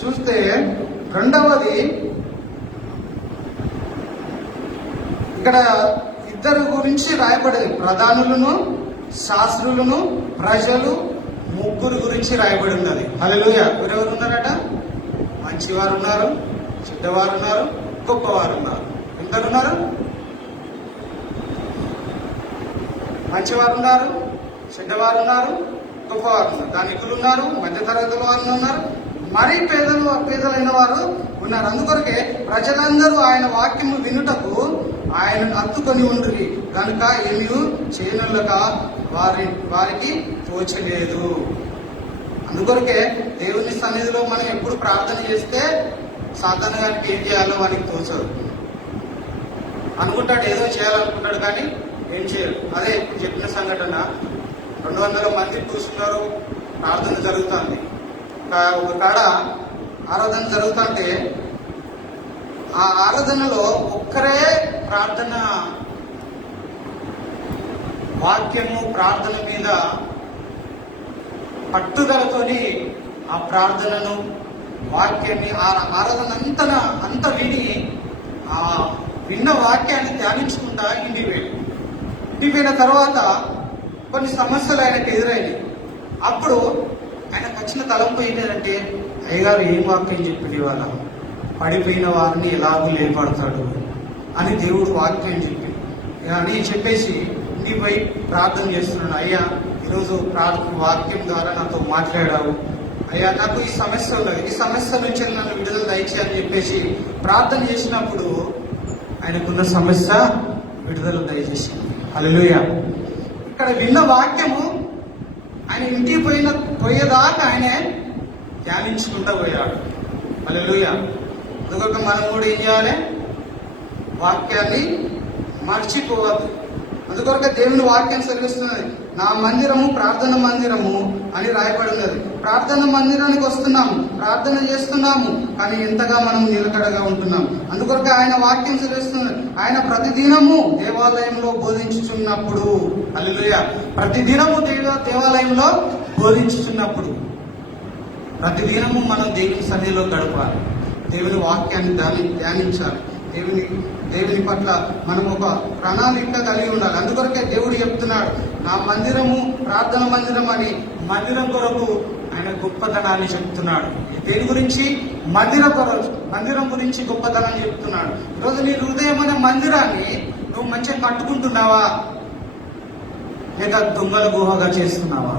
చూస్తే రెండవది ఇక్కడ ఇద్దరు గురించి రాయబడింది, ప్రధానులను, శాస్త్రులను, ప్రజలు, ముగ్గురు గురించి రాయబడి ఉన్నది. హల్లెలూయా. ఎవరెవరు ఉన్నారట? మంచివారు ఉన్నారు, చెడ్డవారు ఉన్నారు, గొప్పవారు ఉన్నారు. ఎందరు ఉన్నారు? మంచివారు ఉన్నారు, చెడ్డవారు ఉన్నారు, గొప్పవారు ఉన్నారు. ధనికులు ఉన్నారు, మధ్యతరగతుల వారు ఉన్నారు, మరీ పేదలైన వారు ఉన్నారు. అందుకొరకే ప్రజలందరూ ఆయన వాక్యము వినుటకు ఆయనను హత్తుకొని ఉండ్రి కనుక ఏమీ చేయనులక వారికి తోచలేదు. అందుకొరకే దేవుని సన్నిధిలో మనం ఎప్పుడు ప్రార్థన చేస్తే సాధారణ గారికి ఏం చేయాలో వారికి తోచదు. అనుకుంటాడు, ఏదో చేయాలనుకుంటాడు, కానీ ఏం చేయరు. అదే ఇప్పుడు చెప్పిన సంఘటన, 200 మంది కూర్చున్నారు, ప్రార్థన జరుగుతుంది. ఒక కాడ ఆరాధన జరుగుతుంటే ఆ ఆరాధనలో ఒక్కరే ప్రార్థన వాక్యము, ప్రార్థన మీద పట్టుదలతోని ఆ ప్రార్థనను, వాక్యాన్ని, ఆరాధన అంతా విని ఆ విన్న వాక్యాన్ని ధ్యానించుకుంటా ఇంటిపోయిన తర్వాత కొన్ని సమస్యలు ఆయనకు ఎదురైనాయి. అప్పుడు ఆయనకు వచ్చిన తలంపు ఏంటంటే, అయ్యగారు ఏం వాక్యం చెప్పింది ఇవాళ, పడిపోయిన వారిని ఎలాగూ లేపడతాడు అని దేవుడు వాక్యం అని చెప్పేసి ఇంటిపై ప్రార్థన చేస్తున్నాడు. అయ్యా, ఈరోజు వాక్యం ద్వారా నాతో మాట్లాడావు అయ్యా, నాకు ఈ సమస్య ఉన్నది, ఈ సమస్య నుంచి నన్ను విడుదల దయచేయని చెప్పేసి ప్రార్థన చేసినప్పుడు ఆయనకున్న సమస్య విడుదల దయచేసింది. హల్లెలూయా. ఇక్కడ విన్న వాక్యము ఆయన ఇంటికి పోయేదాకా ఆయనే ధ్యానించుకుంటూ పోయాడు. హల్లెలూయా. అందుకొక మనం కూడా ఏం చేయాలి? వాక్యాన్ని మర్చిపోవద్దు. అందుకొరక దేవుని వాక్యం సెలవిస్తున్నది, నా మందిరము ప్రార్థన మందిరము అని రాయబడి ఉన్నది. ప్రార్థన మందిరానికి వస్తున్నాము, ప్రార్థన చేస్తున్నాము, కానీ ఎంతగా మనం నిలకడగా ఉంటున్నాం. అందుకొరక ఆయన వాక్యం సెలవిస్తున్నది, ఆయన ప్రతిదినము దేవాలయంలో బోధించుచున్నప్పుడు, హల్లెలూయా, ప్రతిదినము దేవాలయంలో బోధించుచున్నప్పుడు, ప్రతిదినము మనం దేవుని సన్నిధిలో గడపాలి, దేవుని వాక్యాన్ని ధ్యానించాలి, దేవుని పట్ల మనం ఒక ప్రణాళిక కలిగి ఉండాలి. అందుకొరకే దేవుడు చెప్తున్నాడు, నా మందిరము ప్రార్థన మందిరం అని మందిరం కొరకు ఆయన గొప్పతనాన్ని చెప్తున్నాడు. దేని గురించి? మందిరం గురించి గొప్పతనాన్ని చెప్తున్నాడు. ఈరోజు నీ హృదయమైన మందిరాన్ని నువ్వు మంచిగా కట్టుకుంటున్నావా, లేక దొంగల గుహగా చేస్తున్నావా?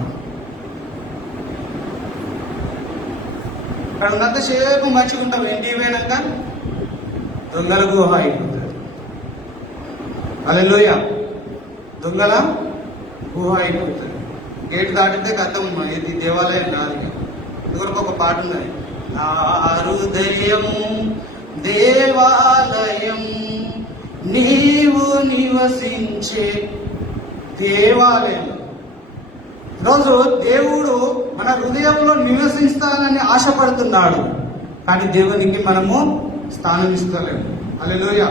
ఇక్కడ ఉన్నంతసేపు మంచిగా ఉంటావు, ఇంటికి పోయినాక దొంగల గుహ అయిపోతుంది. హల్లెలూయా. దొంగల గుహ అయిపోతుంది. గేటు దాటితే అర్థం, ఇది దేవాలయం కాదు. ఇంకొక ఒక పాట ఉన్నది, నా హృదయం దేవాలయం నీవు నివసించే దేవాలయం. ఈరోజు దేవుడు మన హృదయంలో నివసిస్తానని ఆశపడుతున్నాడు, కానీ దేవునికి మనము స్థానం ఇస్తలేము. హల్లెలూయా,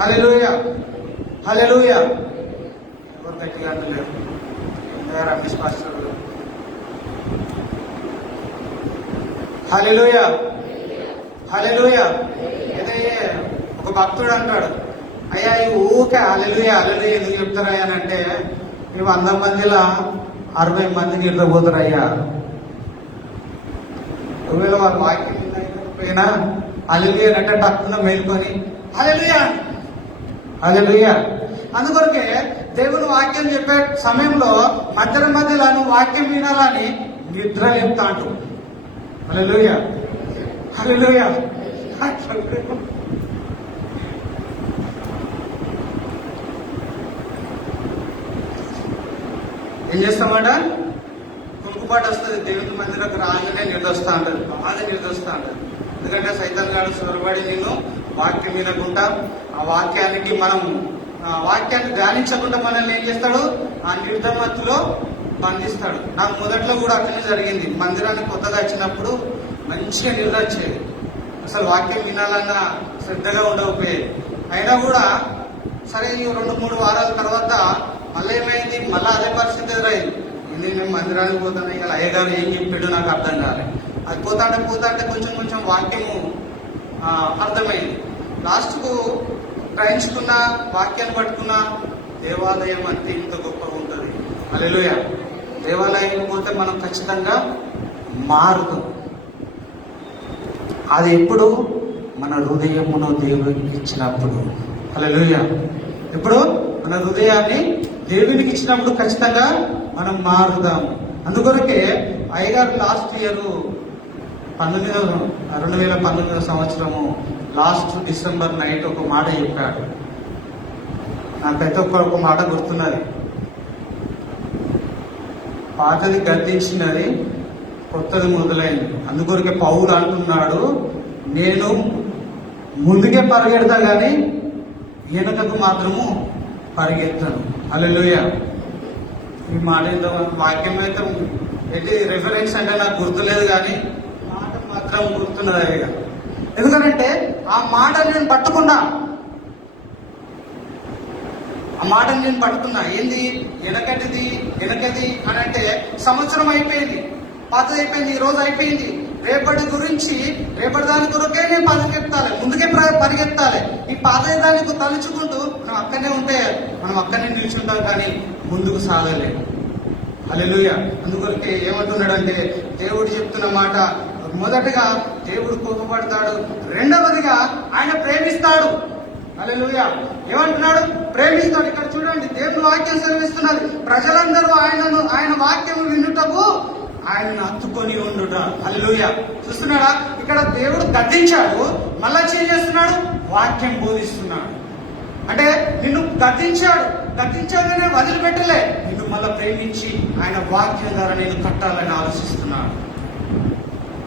హల్లెలూయా, హల్లెలూయా. ఎవరు గట్టిగా అంటలేరు? రమేష్ పాస్టర్. హల్లెలూయా, హల్లెలూయా. అయితే ఒక భక్తుడు అంటాడు, అయ్యా ఈ ఊకే హల్లెలూయా హల్లెలూయా ఎందుకు చెప్తారా అని అంటే, మేము 100 మందిలో 60 మందిని ఇద్దరు అయ్యా, ఒకవేళ వారు వాక్యం పోయినా హల్లెలూయా అంటే టక్కున మేలుకొని హల్లెలూయా హల్లెలూయా. అందుకొరకే దేవుడు వాక్యం చెప్పే సమయంలో మధ్యలో వాక్యం వినాలని నిద్ర చెప్తాంటు. హల్లెలూయా, హల్లెలూయా. ఏం చేస్తామాట? కుంకుపాటు వస్తుంది, దేవుని మందిరకు రాగానే నిద్రొస్తా అంటారు, బాగా నిద్రొస్తా అంటారు. ఎందుకంటే సైతాన్ గారు సొరబడి నేను వాక్యం వినకుండా, ఆ వాక్యానికి వాక్యాన్ని ధ్యానించకుండా మనల్ని ఏం చేస్తాడు? ఆ నిర్ధమత్తులో బంధిస్తాడు. నాకు మొదట్లో కూడా అట్లనే జరిగింది. మందిరానికి కొత్తగా వచ్చినప్పుడు మంచిగా నిద్ర వచ్చేది, అసలు వాక్యం వినాలన్నా శ్రద్ధగా ఉండకపోయేది. అయినా కూడా సరే 2-3 వారాల తర్వాత మళ్ళీ ఏమైంది, మళ్ళీ అదే పరిస్థితి ఎదురైంది. నేను మందిరానికి పోతాను, ఇక అయ్యగారు ఏం చెప్పాడు నాకు అర్థం కాలేదు. అది పోతాంటే కొంచెం వాక్యము అర్థమైంది. లాస్ట్కు గ్రహించుకున్నా, వాక్యాన్ని పట్టుకున్నా దేవాలయం అంతే ఇంత గొప్పగా ఉంటుంది. హల్లెలూయా. దేవాలయానికి పోతే మనం ఖచ్చితంగా మారుతాం. అది ఎప్పుడు మన హృదయమును దేవునికి ఇచ్చినప్పుడు. హల్లెలూయా. ఇప్పుడు మన హృదయాన్ని దేవునికి ఇచ్చినప్పుడు ఖచ్చితంగా మనం మారుదాం. అందుకొరకే అయ్యగారు లాస్ట్ ఇయర్ 2019 సంవత్సరము లాస్ట్ డిసెంబర్ నైట్ ఒక మాట చెప్పాడు. నాకైతే ఒక మాట గుర్తున్నది. పాతది గద్దించినది, కొత్తది మొదలైంది. అందుకొరకే పౌలు అంటున్నాడు, నేను ముందుకే పరిగెడతా కానీ వెనుకకు మాత్రము పరిగెత్తాను. హల్లెలూయా. ఈ మాట వాక్యం అయితే ఏంటి రెఫరెన్స్ అంటే నాకు గుర్తులేదు కానీ మాట మాత్రం గుర్తున్నది అయ్యగా. ఎందుకంటే ఆ మాటను నేను పట్టుకున్నా. ఆ మాటను నేను పట్టుకున్నా. ఏంది వెనకది అని అంటే సంవత్సరం అయిపోయింది, పాతది అయిపోయింది, ఈ రోజు అయిపోయింది. రేపటి దాని కొరకే నేను పరిగెత్తాలి, ముందుకే పరిగెత్తాలి. ఈ పాత దానికి తలుచుకుంటూ మనం అక్కడనే ఉంటే మనం అక్కడనే నిల్చుంటాం కానీ ముందుకు సాగలేము. హల్లెలూయా. అందుకొరకే ఏమంటున్నాడంటే దేవుడు చెప్తున్న మాట, మొదటగా దేవుడు కోపపడతాడు, రెండవదిగా ఆయన ప్రేమిస్తాడు. హల్లెలూయా. ఏమంటున్నాడు? ప్రేమిస్తాడు. ఇక్కడ చూడండి, దేవుని వాక్యం సెలవిస్తున్నది, ప్రజలందరూ ఆయన వాక్యం వినుటకు ఆయనను హత్తుకొని ఉండుట. హల్లెలూయా. చూస్తున్నాడా? ఇక్కడ దేవుడు గద్దించాడు, మళ్ళా ఏం చేస్తున్నాడు? వాక్యం బోధిస్తున్నాడు. అంటే నిన్ను గద్దించాడనే వదిలిపెట్టలే, నిన్ను మళ్ళా ప్రేమించి ఆయన వాక్యం ద్వారా నేను కట్టాలని ఆలోచిస్తున్నాడు.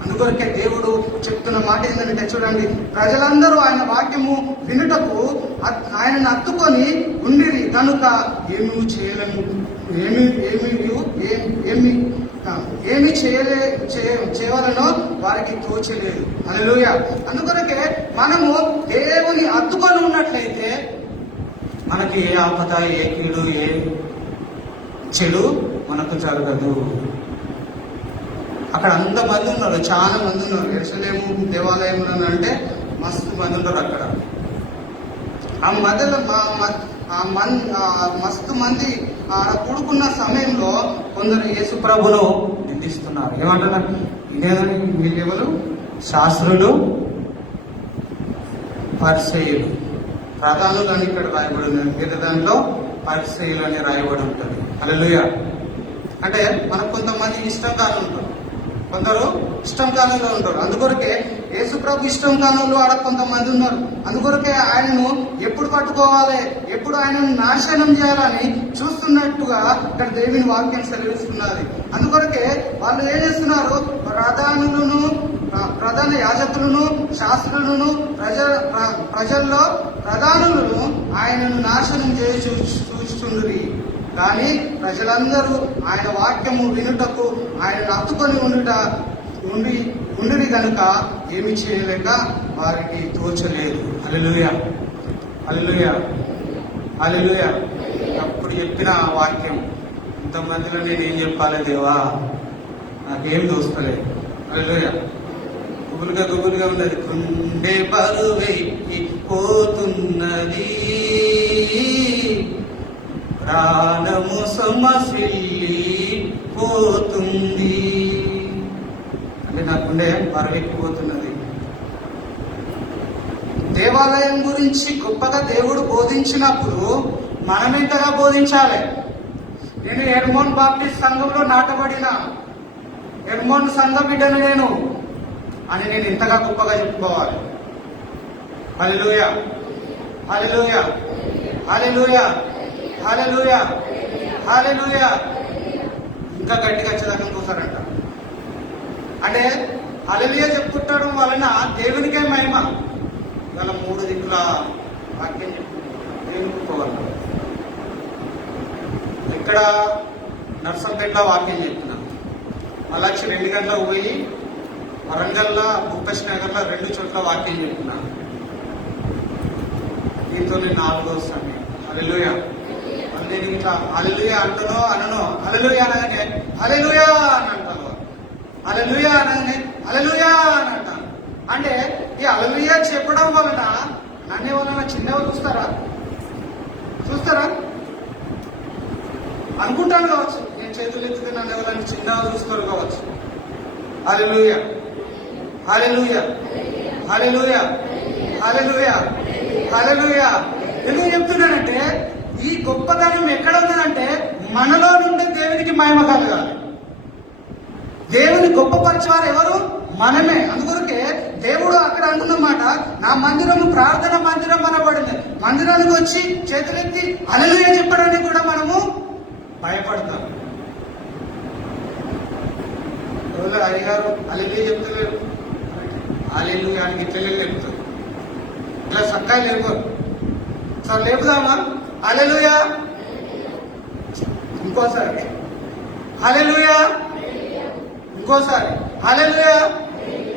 అందుకొరకే దేవుడు చెప్తున్న మాట ఏంటంటే చూడండి, ప్రజలందరూ ఆయన వాక్యము వినుటకు ఆయనను హత్తుకొని ఉండిరి కనుక ఏమి చేయవలనో వారికి తోచలేదు. హల్లెలూయా. అందుకొరకే మనము దేవుని హత్తుకొని ఉన్నట్లయితే మనకి ఏ ఆపద, ఏ కీడు, ఏ చెడు మనకు జరగదు. అక్కడ అంతమంది ఉన్నారు, చాలా మంది ఉన్నారు. యెరూషలేము దేవాలయంలో అంటే మస్తు మంది ఉన్నారు. అక్కడ ఆ మధ్యలో మస్తు మంది ఆడ కూడుకున్న సమయంలో కొందరు యేసు ప్రభును నిందిస్తున్నారు. ఏమంటున్నారు? ఇదేదని వీళ్ళెవరు? శాస్త్రులు, పరిసయ్యులు, ప్రధానులు అని ఇక్కడ రాయబడి ఉంది. వేరే దాంట్లో పరిసయ్యులు అని రాయబడి ఉంటుంది. హల్లెలూయా. అంటే మనకు కొంతమంది ఇష్టం కాని ఉంటారు, కొందరు ఇష్టం కాలంలో ఉంటారు. అందుకొరకే యేసు ప్రభు ఇష్టం కాలంలో ఆడ కొంతమంది ఉన్నారు. అందుకొరకే ఆయనను ఎప్పుడు పట్టుకోవాలి, ఎప్పుడు ఆయనను నాశనం చేయాలని చూస్తున్నట్టుగా ఇక్కడ దేవుని వాక్యం సెలవిస్తున్నది. అందుకొరకే వాళ్ళు ఏం చేస్తున్నారు? ప్రధాన యాజకులను, శాస్త్రులను, ప్రజల్లో ప్రధానులను ఆయనను నాశనం చేసి చూస్తుండ్రి. కానీ ప్రజలందరూ ఆయన వాక్యము వినుటకు ఆయనను హత్తుకొని ఉండిరి కనుక ఏమి చేయలేక వారికి తోచలేదు. హల్లెలూయా. హల్లెలూయా. హల్లెలూయా. అప్పుడు చెప్పిన వాక్యం, ఇంతమందిలో నేనేం చెప్పాలి దేవా, నాకేం తోస్తలేదు. హల్లెలూయా. గుబులుగా ఉన్నది, గుండె బరువెక్కి పోతున్నది, ప్రాణము సమసిల్లి పోతుంది. అంటే నా గుండె బరువెక్కిపోతున్నది. దేవాలయం గురించి గొప్పగా దేవుడు బోధించినప్పుడు మనం ఎంతగా బోధించాలి? నేను ఎర్మోన్ బాప్టిస్ట్ సంఘంలో నాటబడిన ఎర్మోన్ సంఘ బిడ్డను నేను అని నేను ఎంతగా గొప్పగా చెప్పుకోవాలి. హల్లెలూయా. హల్లెలూయా. హల్లెలూయా. హల్లెలూయా. హల్లెలూయా. ఇంకా గట్టిగా వచ్చేదాకా చూసారంట. అంటే హల్లెలూయా చెప్పుకుంటడం వలన దేవునికే మహిమ. ఇవాళ 3 దిక్కుల వాక్యం చెప్పుకోవాలి. ఇక్కడ నర్సంపేటలో వాక్యం చెప్తున్నాం, మళ్ళా 2 గంటలకు పోయి వరంగల్లో, భూపేష్ నగర్లో 2 చోట్ల వాక్యం చెప్తున్నాను. దీంతో 4వ సమయం. హల్లెలూయా. నేను ఇట్లా హల్లెలూయా అనను, హల్లెలూయా అనగానే హల్లెలూయా అని అంటాను, హల్లెలూయా అనగానే హల్లెలూయా అని అంటాను. అంటే ఈ హల్లెలూయా చెప్పడం వలన నన్ను ఎవరైనా చిన్నగా చూస్తారా అనుకుంటాను కావచ్చు. నేను చేతులు ఎత్తితే నన్ను ఎవరైనా చిన్నగా చూస్తారు కావచ్చు. హల్లెలూయా, హల్లెలూయా, హల్లెలూయా, హల్లెలూయా, హల్లెలూయా. ఎందుకు చెప్తున్నానంటే ఈ గొప్పతనం ఎక్కడ ఉందంటే మనలో నుండి దేవునికి మహిమ కలగాలి. దేవుని గొప్పపరిచేవారు ఎవరు? మనమే. అందుకొరకే దేవుడు అక్కడ అంటున్నమాట, నా మందిరము ప్రార్థన మందిరం అనబడింది. మందిరానికి వచ్చి చేతులెత్తి హల్లెలూయా చెప్పడానికి కూడా మనము భయపడతాం. రోజులు అయ్యారు హల్లెలూయా చెప్తలేరు, హల్లెలూయా అని ఇట్లే చెప్తారు. ఇట్లా చక్కగా లేవు సార్, లేపుదామా? హల్లెలూయా, ఇంకోసారి హల్లెలూయా, ఇంకోసారి హల్లెలూయా.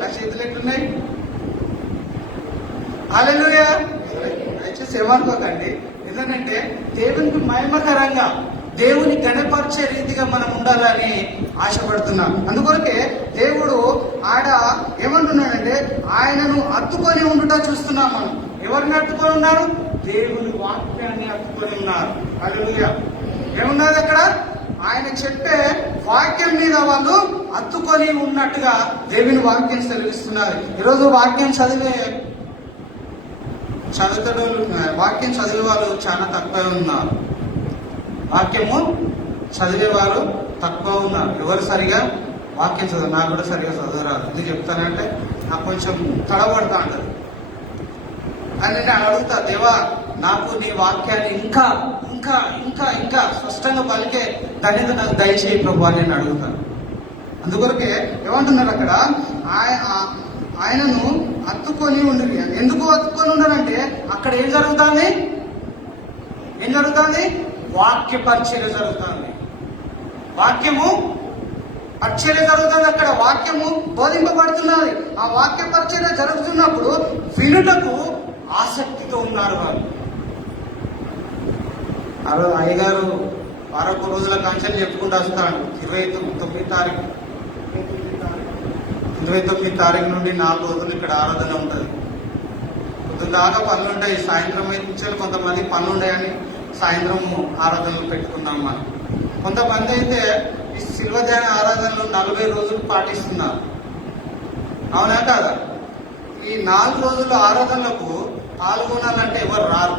నా చేతులు ఎట్లున్నాయి? హల్లెలూయా. దయచేసి ఏమనుకోకండి, ఎందుకంటే దేవునికి మహిమకరంగా దేవుని గణపరిచే రీతిగా మనం ఉండాలని ఆశపడుతున్నాం. అందుకొరకే దేవుడు ఆడ ఏమంటున్నాడంటే ఆయనను అత్తుకొని ఉండుట చూస్తున్నాం. మనం ఎవరిని అత్తుకొని ఉన్నారు? దేవుని వాక్యాన్ని అత్తుకొని ఉన్నారు. హల్లెలూయా. ఏమున్నది అక్కడ? ఆయన చెప్పే వాక్యం మీద వాళ్ళు అత్తుకొని ఉన్నట్టుగా దేవుని వాక్యం సెలవిస్తున్నారు. ఈరోజు వాక్యం చదివే వాళ్ళు చాలా తక్కువ ఉన్నారు. వాక్యము చదివేవారు తక్కువ ఉన్నారు. ఎవరు సరిగా వాక్యం చదువు, నాకు కూడా సరిగా చదవరాదు. ఎందుకు చెప్తానంటే నాకు కొంచెం తడబడతా అంటారు. అని నేను అడుగుతా, దేవా నాకు నీ వాక్యాన్ని ఇంకా ఇంకా ఇంకా ఇంకా స్పష్టంగా పలికే ధన్యత నాకు దయచేయి ప్రభు అని నేను అడుగుతాను. అందుకొరకే ఏమంటున్నారు అక్కడ, ఆయనను అత్తుకొని ఉండి. ఎందుకు అత్తుకొని ఉన్నారంటే అక్కడ ఏం జరుగుతుంది? వాక్య పరిచర్య జరుగుతుంది. వాక్యము పరిచర్య జరుగుతుంది. అక్కడ వాక్యము బోధింపబడుతున్నది. ఆ వాక్య పరిచర్య జరుగుతున్నప్పుడు వినుటకు ఆసక్తితో ఉన్నారు వాళ్ళు. అయ్యగారు 11 రోజుల కంచెలు చెప్పుకుంటూ వస్తాడు. 29 తారీఖు నుండి 4 రోజులు ఇక్కడ ఆరాధన ఉంటుంది. పొద్దున్న దాకా పనులు ఉంటాయి. సాయంత్రం అయితే కొంతమంది పనులు ఉన్నాయని సాయంత్రం ఆరాధనలు పెట్టుకున్నాం మనం. కొంతమంది అయితే ఈ శిల్వధ్యాన ఆరాధనలు 40 రోజులు పాటిస్తున్నారు. అవునా కాదా? ఈ 4 రోజుల ఆరాధనలకు పాల్గొనాలంటే ఎవరు రారు.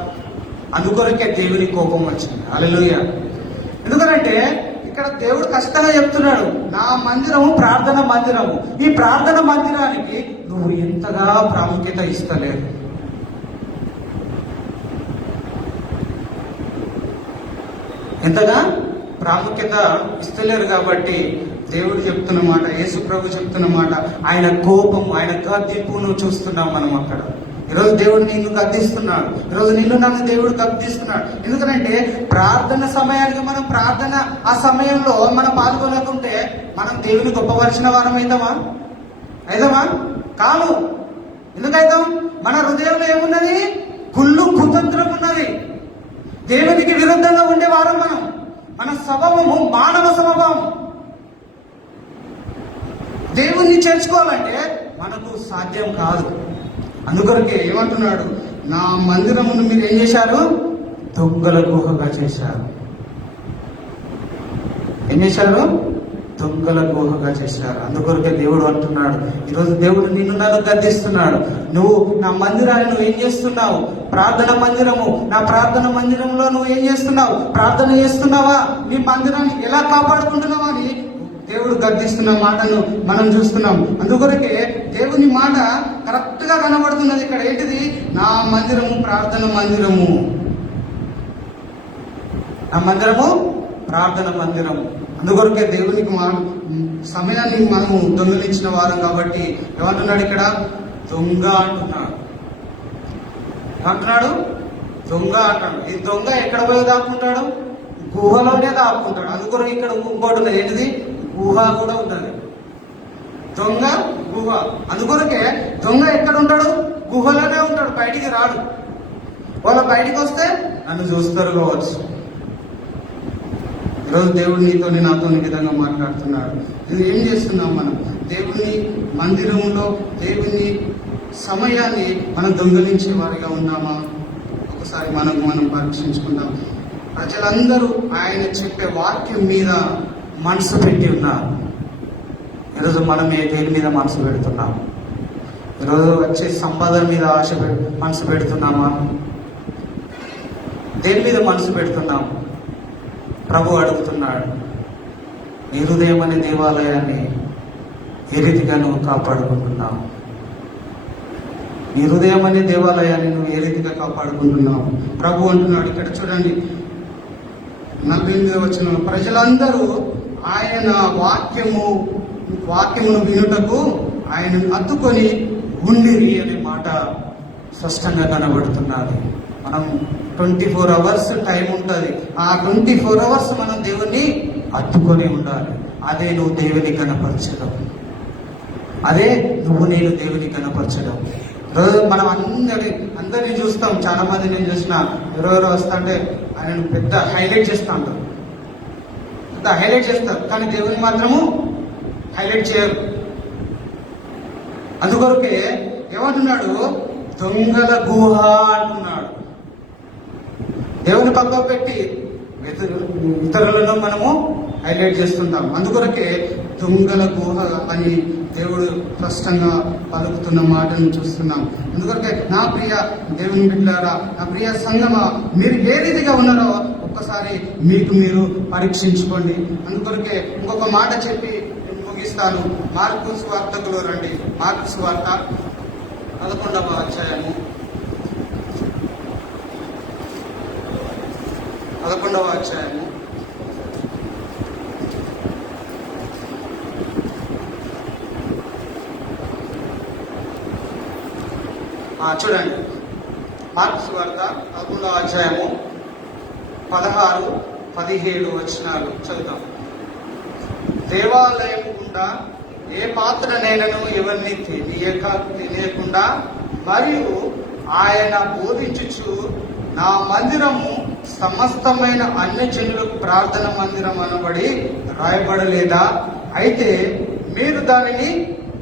అందుకొరకే దేవుని కోపం వచ్చింది. హల్లెలూయా. ఎందుకంటే ఇక్కడ దేవుడు ఖచ్చితంగా చెప్తున్నాడు, నా మందిరము ప్రార్థన మందిరము. ఈ ప్రార్థన మందిరానికి నువ్వు ఎంతగా ప్రాముఖ్యత ఇస్తలేదు. ఎంతగా ప్రాముఖ్యత ఇస్తలేరు. కాబట్టి దేవుడు చెప్తున్న మాట, యేసు ప్రభు చెప్తున్న మాట, ఆయన కోపం, ఆయన గద్దింపును చూస్తున్నాం మనం అక్కడ. ఈరోజు దేవుడు నిన్ను గద్దిస్తున్నాడు. ఈరోజు నన్ను దేవుడు గద్దిస్తున్నాడు. ఎందుకంటే ప్రార్థన సమయానికి మనం ప్రార్థన ఆ సమయంలో మనం పాల్గొనకుంటే మనం దేవుని గొప్పపరిచిన వారం అయిదామా? కాదు. ఎందుకైతాం? మన హృదయంలో ఏమున్నది? కుళ్ళు కుతంత్రం ఉన్నది. దేవునికి విరుద్ధంగా ఉండేవారం మనం. మన స్వభావము మానవ స్వభావం. దేవుణ్ణి చేర్చుకోవాలంటే మనకు సాధ్యం కాదు. అందుకొరకే ఏమంటున్నాడు, నా మందిరమును మీరు ఏం చేశారు? దొంగల గుహగా చేశారు. ఏం చేశారు? దొంగల గుహగా చేశారు. అందుకొరకే దేవుడు అంటున్నాడు, ఈరోజు దేవుడు నన్ను గద్దిస్తున్నాడు. నువ్వు నా మందిరాన్ని నువ్వు ఏం చేస్తున్నావు? ప్రార్థన మందిరము, నా ప్రార్థన మందిరంలో నువ్వు ఏం చేస్తున్నావు? ప్రార్థన చేస్తున్నావా? నీ మందిరాన్ని ఎలా కాపాడుకుంటున్నావా అని దేవుడు గద్దిస్తున్న మాటను మనం చూస్తున్నాం. అందుకొరకే దేవుని మాట కరెక్ట్ గా కనబడుతున్నది ఇక్కడ. ఏంటిది? నా మందిరము ప్రార్థన మందిరము. నా మందిరము ప్రార్థన మందిరము. అందుకొరకే దేవునికి సమయాన్ని మనము దొంగిలించిన వారం కాబట్టి ఏమంటున్నాడు ఇక్కడ? దొంగ అంటున్నాడు. ఏమంటున్నాడు? దొంగ అంటాడు. ఈ దొంగ ఎక్కడ పోయి దాక్కుంటాడు? గుహలోనే దాక్కుంటాడు. అందుకొరకు ఇక్కడ ఇంకోటి ఉన్నది. ఏంటిది? గుహ కూడా ఉన్నది. దొంగ గుహ. అందుకొరకే దొంగ ఎక్కడ ఉంటాడు? గుహలోనే ఉంటాడు, బయటికి రాడు. వాళ్ళు బయటికి వస్తే నన్ను చూస్తారు కావచ్చు. ఈరోజు దేవుడు నీతో నాతో ఈ విధంగా మాట్లాడుతున్నాడు. ఇది ఏం చేస్తున్నాం మనం? దేవుని మందిరంలో దేవుని సమయాన్ని మనం దొంగిలించే వారిగా ఉన్నామా? ఒకసారి మనం పరీక్షించుకుందాం. ప్రజలందరూ ఆయన చెప్పే వాక్యం మీద మనసు పెట్టి ఉన్నారు. ఈరోజు మనం దేని మీద మనసు పెడుతున్నాం? ఈరోజు వచ్చే సంపాదన మీద మనసు పెడుతున్నామా? దేని మీద మనసు పెడుతున్నాం? ప్రభు అడుగుతున్నాడు, నీ హృదయం అనే దేవాలయాన్ని ఏ రీతిగా నువ్వు కాపాడుకుంటున్నావు? నీ హృదయం అనే దేవాలయాన్ని నువ్వు ఏ రీతిగా కాపాడుకుంటున్నావు? ప్రభు అంటున్నాడు ఇక్కడ చూడండి 48వ వచనం, ప్రజలందరూ ఆయన వాక్యమును వినుటకు ఆయనను అత్తుకొని ఉండిరి అనే మాట స్పష్టంగా కనబడుతున్నది. మనం 24 hours టైం ఉంటుంది. ఆ 24 hours మనం దేవుణ్ణి అత్తుకొని ఉండాలి. అదే నువ్వు దేవుని కనపరచడం, అదే నువ్వు నేను దేవుని కనపరచడం. రోజు మనం అందరినీ చూస్తాం. చాలా మంది నేను చూసిన ఎవరెవరు వస్తా అంటే ఆయనను పెద్ద హైలైట్ చేస్తా ఉంటారు, పెద్ద హైలైట్ చేస్తారు, కానీ దేవుని మాత్రము హైలైట్ చేయరు. అందుకొరకే ఏమంటున్నాడు? దొంగల గుహ అంటున్నాడు. దేవుని పక్క పెట్టి ఇతరులను మనము హైలైట్ చేస్తుంటాం. అందుకొరకే దొంగల గుహ అని దేవుడు స్పష్టంగా పలుకుతున్న మాటను చూస్తున్నాం. అందుకొరకే నా ప్రియ దేవుని బిడ్డలారా, నా ప్రియ సంగమా, మీరు ఏ రీతిగా ఉన్నారో ఒక్కసారి మీకు మీరు పరీక్షించుకోండి. అందుకొరకే ఇంకొక మాట చెప్పి ముగిస్తాను. మార్కు సువార్తకులు రండి. మార్కు సువార్త 11వ అధ్యాయము 11వ అధ్యాయము చూడండి. మార్కు సువార్త 11వ అధ్యాయము 16, 17 వచనాలు చదువుతాం. దేవాలయం గుండా ఏ పాత్రనైనను ఎవరిని తెలియకుండా మరియు ఆయన బోధించుచు, నా మందిరము సమస్తమైన అన్ని జనులకు ప్రార్థన మందిరం అనబడి రాయబడలేదా? అయితే మీరు దానిని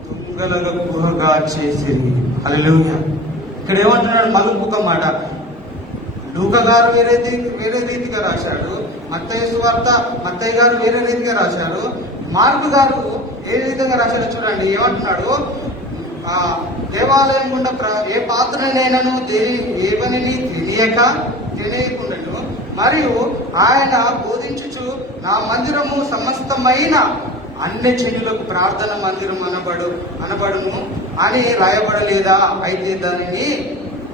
దొంగల గుహగా చేసిరి. హల్లెలూయా. ఇక్కడ ఏమంటున్నాడు? మలుపుక మాట. లూకా గారు వేరే రీతిగా రాశాడు. మత్తయి గారు వేరే రీతిగా రాశారు. మార్కు గారు ఏ విధంగా రాశారో చూడండి. ఏమంటున్నాడు? దేవాలయం గుండా ఏ పాత్రనైనాను ఏవని తెలియకుండాను మరియు ఆయన బోధించుచు, నా మందిరము సమస్తమైన అన్ని జనులకు ప్రార్థన మందిరం అనబడును అని రాయబడలేదా? అయితే దానిని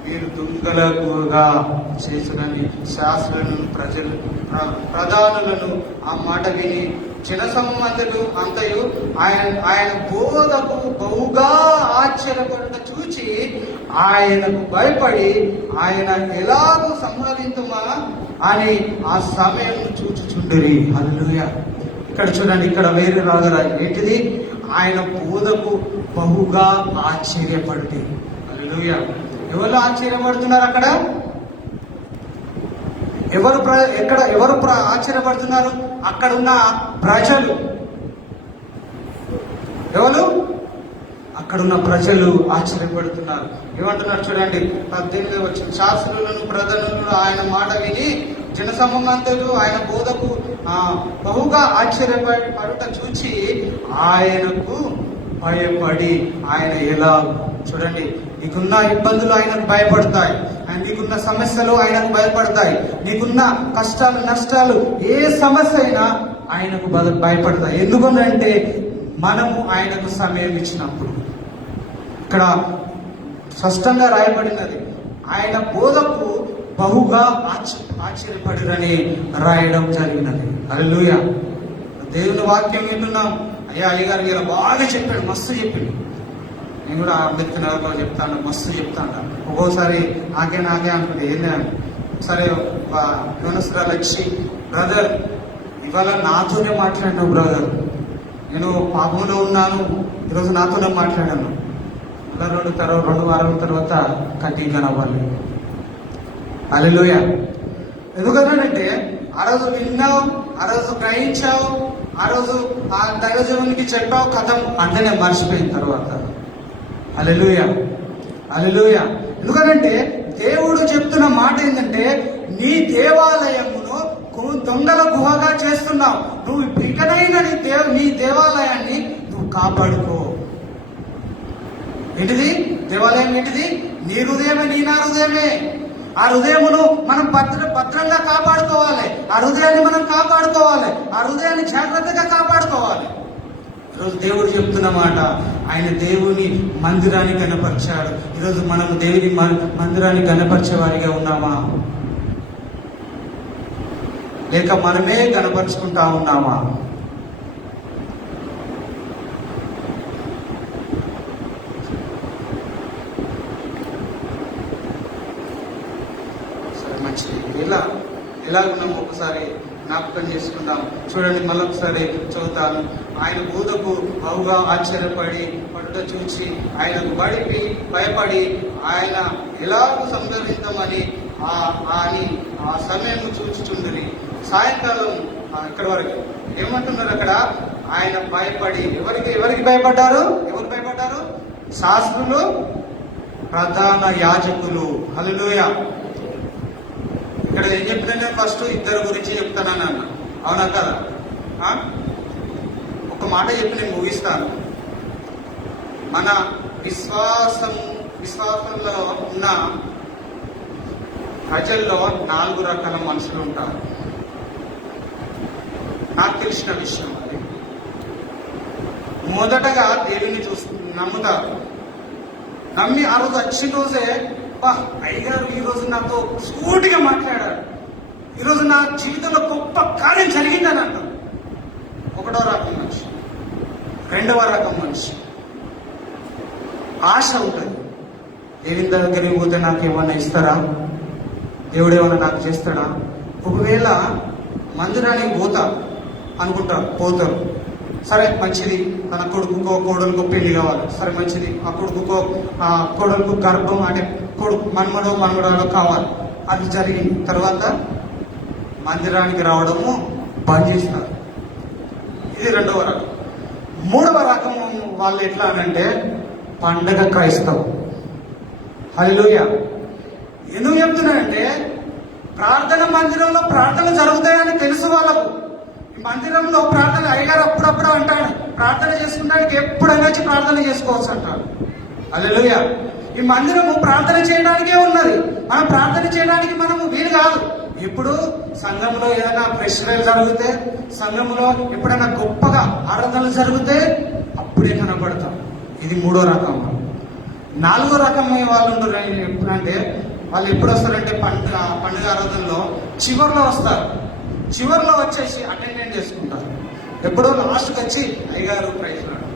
మీరు దొంగల గుహగా చేసుకుని శాస్త్రులను ప్రధానులను ఆ మాట విని జనసమ్మతులు అంతయు ఆయన బోధకు బహుగా ఆశ్చర్యపడుట చూచి ఆయనకు భయపడి ఆయన ఎలాగూ సంహరించుమా అని ఆ సమయం చూచుచుండిరి. హల్లెలూయా. ఇక్కడ చూడండి, ఇక్కడ వేరే రాగరా ఏంటిది? ఆయన బోధకు బహుగా ఆశ్చర్యపడి. హల్లెలూయా. ఎవరు ఆశ్చర్యపడుతున్నారు? అక్కడ ఎవరు ఆశ్చర్యపడుతున్నారు? అక్కడున్న ప్రజలు. ఎవరు? అక్కడున్న ప్రజలు ఆశ్చర్యపడుతున్నారు. ఏమంటున్నారు చూడండి, 18వ వచనం, శాస్త్రులను ప్రధానులను ఆయన మాట విని జనసమ్మతులు ఆయన బోధకు బహుగా ఆశ్చర్యపడుట చూచి ఆయనకు భయపడి. ఆయన ఎలా? చూడండి, నీకున్న ఇబ్బందులు ఆయనకు భయపడతాయి, నీకున్న సమస్యలు ఆయనకు భయపడతాయి, నీకున్న కష్టాలు నష్టాలు ఏ సమస్య అయినా ఆయనకు భయపడతాయి. ఎందుకంటే మనము ఆయనకు సమయం ఇచ్చినప్పుడు. ఇక్కడ స్పష్టంగా రాయబడినది, ఆయన బోధకు బహుగా ఆశ్చర్యపడిరని రాయడం జరిగినది. హల్లెలూయా. దేవుని వాక్యం వింటున్నాం. అయ్యగారు ఇలా బాగా చెప్పాడు, మస్తు చెప్పిండు. నేను కూడా అంబేద్కర్లో చెప్తాను, మస్తు చెప్తాను. ఒక్కోసారి నాకే అనుకుంటే ఏంది అని. సరే యోనస్రాలు వచ్చి, బ్రదర్ ఇవాళ నాతోనే మాట్లాడినావు బ్రదర్, నేను పాపంలో ఉన్నాను, ఈరోజు నాతోనే మాట్లాడాను. ఇలా 2 వారాల తర్వాత కంటిన్యూ అవ్వాలి. హల్లెలూయా. ఎందుకన్నానంటే ఆ రోజు విన్నావు, ఆ రోజు గ్రహించావు, ఆ రోజు ఆ దైవజనునికి చెప్పావు, కథం అంటేనే మర్చిపోయిన తర్వాత. హల్లెలూయా. హల్లెలూయా. ఎందుకంటే దేవుడు చెప్తున్న మాట ఏంటంటే, నీ దేవాలయమును దొంగల గుహగా చేస్తున్నావు. నువ్వు ఇకనైనా నీ దేవాలయాన్ని నువ్వు కాపాడుకో. ఏంటిది దేవాలయం? ఏంటిది? నీ హృదయమే, నీ నా హృదయమే. ఆ హృదయమును మనం భద్రంగా కాపాడుకోవాలి. ఆ హృదయాన్ని మనం కాపాడుకోవాలి. ఆ హృదయాన్ని జాగ్రత్తగా కాపాడుకోవాలి. ఈరోజు దేవుడు చెప్తున్న మాట, ఆయన దేవుని మందిరాన్ని గణపరిచాడు. ఈరోజు మనం దేవుని మందిరాన్ని గణపరిచే వారిగా ఉన్నామా, లేక మనమే గణపరుచుకుంటా ఉన్నామా? సరే, మంచిది. ఎలా ఉన్నాం ఒకసారి జ్ఞాపకం చేసుకుందాం. చూడండి, మళ్ళొకసారి చదువుతాను. ఆయన బోధకు బహుగా ఆశ్చర్యపడి పడుట చూచి ఆయనకు బడిపి భయపడి ఆయన ఎలాగూ సంహరిద్దామని ఆ సమయం చూచుచుండని. సాయంకాలం ఇక్కడ వరకు ఏమంటున్నారు అక్కడ? ఆయన భయపడి ఎవరికి భయపడ్డారు? ఎవరు భయపడ్డారు? శాస్త్రులు, ప్రధాన యాజకులు. హల్లెలూయా. ఇక్కడ ఏం చెప్తాను? ఫస్ట్ ఇద్దరు గురించి చెప్తానని అన్న, అవునా కదా? ఒక మాట చెప్పి నేను ముగిస్తాను. మన విశ్వాసంలో ఉన్న ప్రజల్లో 4 రకాల మనుషులు ఉంటారు. నాకు తెలిసిన విషయం అది. మొదటగా దేవుని నమ్ముతారు. నమ్మి ఆ రోజు వచ్చిన రోజే, అయ్యగారు ఈరోజు నాతో స్ఫూర్తిగా మాట్లాడారు, ఈరోజు నా జీవితంలో గొప్ప కార్యం జరిగిందని అంటారు. 1వ రకం మనిషి. 2వ రకం మనిషి ఆశ ఉంటుంది. దేవుని దగ్గరికి పోతే నాకు ఏమన్నా ఇస్తారా, దేవుడు ఏమన్నా నాకు చేస్తాడా, ఒకవేళ మందిరానికి పోతా అనుకుంటారు, పోతారు. సరే మంచిది, తన కొడుకుకో కోడలుకో పెళ్లి కావాలి, సరే మంచిది, ఆ కొడుకుకో కోడలకు గర్భం అంటే కొడుకు మనమడో కావాలి. అది జరిగిన తర్వాత మందిరానికి రావడము బంద్ చేస్తారు. ఇది 2వ రకం. 3వ రకం వాళ్ళు ఎట్లా అనంటే పండగ క్రైస్తవం. హల్లెలూయా. ఎందుకు చెప్తున్నానంటే, ప్రార్థన మందిరంలో ప్రార్థన జరుగుతాయని తెలుసు వాళ్ళకు. ఈ మందిరంలో ప్రార్థన అయ్యగారు అప్పుడప్పుడు అంటాడు, ప్రార్థన చేసుకుంటానికి ఎప్పుడైనా వచ్చి ప్రార్థన చేసుకోవచ్చు అంటాడు. హల్లెలూయా. ఈ మందిరము ప్రార్థన చేయడానికే ఉన్నది. మనం ప్రార్థన చేయడానికి మనము వీలు కాదు. ఇప్పుడు సంఘంలో ఏదైనా ఫెస్టివల్ జరిగితే, సంఘంలో ఎప్పుడైనా గొప్పగా ఆరాధనలు జరిగితే అప్పుడే కనపడతాం. ఇది 3వ రకం. 4వ రకం వాళ్ళు ఉండరు. ఎప్పుడంటే వాళ్ళు ఎప్పుడు వస్తారంటే పండుగ ఆరాధనలో చివరిలో వస్తారు. చివరిలో వచ్చేసి అటెండెంట్ చేసుకుంటారు. ఎప్పుడో లాస్ట్కి వచ్చి అయ్యగారు ప్రైజ్ రాడు.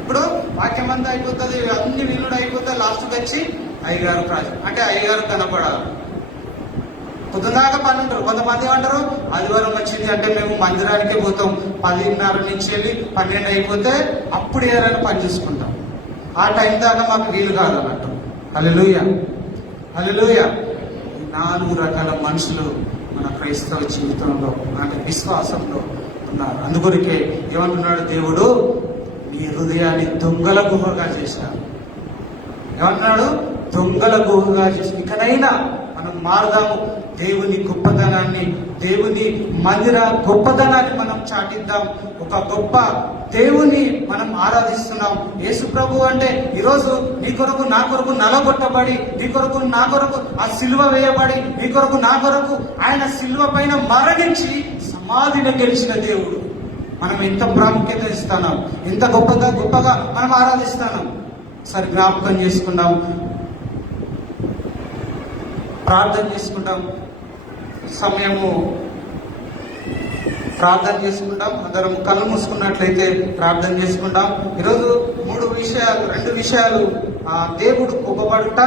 ఇప్పుడు వాక్యం అంతా అయిపోతుంది, అన్ని వీలుడు అయిపోతే లాస్ట్కి వచ్చి అయ్యగారు ప్రైజ్ అంటే అయ్యగారు కనపడాలి. పొద్దుదాకా పని ఉంటారు. కొంతమంది ఏమంటారు, ఆదివారం వచ్చింది అంటే మేము మందిరానికే పోతాం, 10:30 నుంచి వెళ్ళి 12 అయిపోతే అప్పుడు ఏదైనా పని చూసుకుంటాం. ఆ టైం దాకా మాకు వీలు కాదు అన్నట్టు. హల్లెలూయా. హల్లెలూయా. 4 రకాల మనుషులు మన క్రైస్తవ జీవితంలో, అంటే విశ్వాసంలో ఉన్నారు. అందుకొరికే ఏమంటున్నాడు దేవుడు? నీ హృదయాన్ని దొంగల గుహగా చేశాడు. ఏమంటున్నాడు? దొంగల గుహగా చేసి ఇకనైనా మనం మారదాము. దేవుని గొప్పతనాన్ని, దేవుని మందిర గొప్పతనాన్ని మనం చాటిద్దాం. ఒక గొప్ప దేవుని మనం ఆరాధిస్తున్నాం. యేసు ప్రభు అంటే ఈరోజు నీ కొరకు నా కొరకు నలగొట్టబడి, నీ కొరకు నా కొరకు ఆ సిలువ వేయబడి, నీ కొరకు నా కొరకు ఆయన సిలువ పైన మరణించి సమాధిని గెలిచిన దేవుడు. మనం ఎంత ప్రాముఖ్యత ఇస్తున్నాం, ఎంత గొప్పగా మనం ఆరాధిస్తున్నాం. సరే జ్ఞాపకం చేసుకున్నాం, ప్రార్థన చేసుకుంటాం. సమయము ప్రార్థన చేసుకుంటాం. అందరం కళ్ళు మూసుకున్నట్లయితే ప్రార్థన చేసుకుంటాం. ఈరోజు 2 విషయాలు దేవుడు కోపపడుట,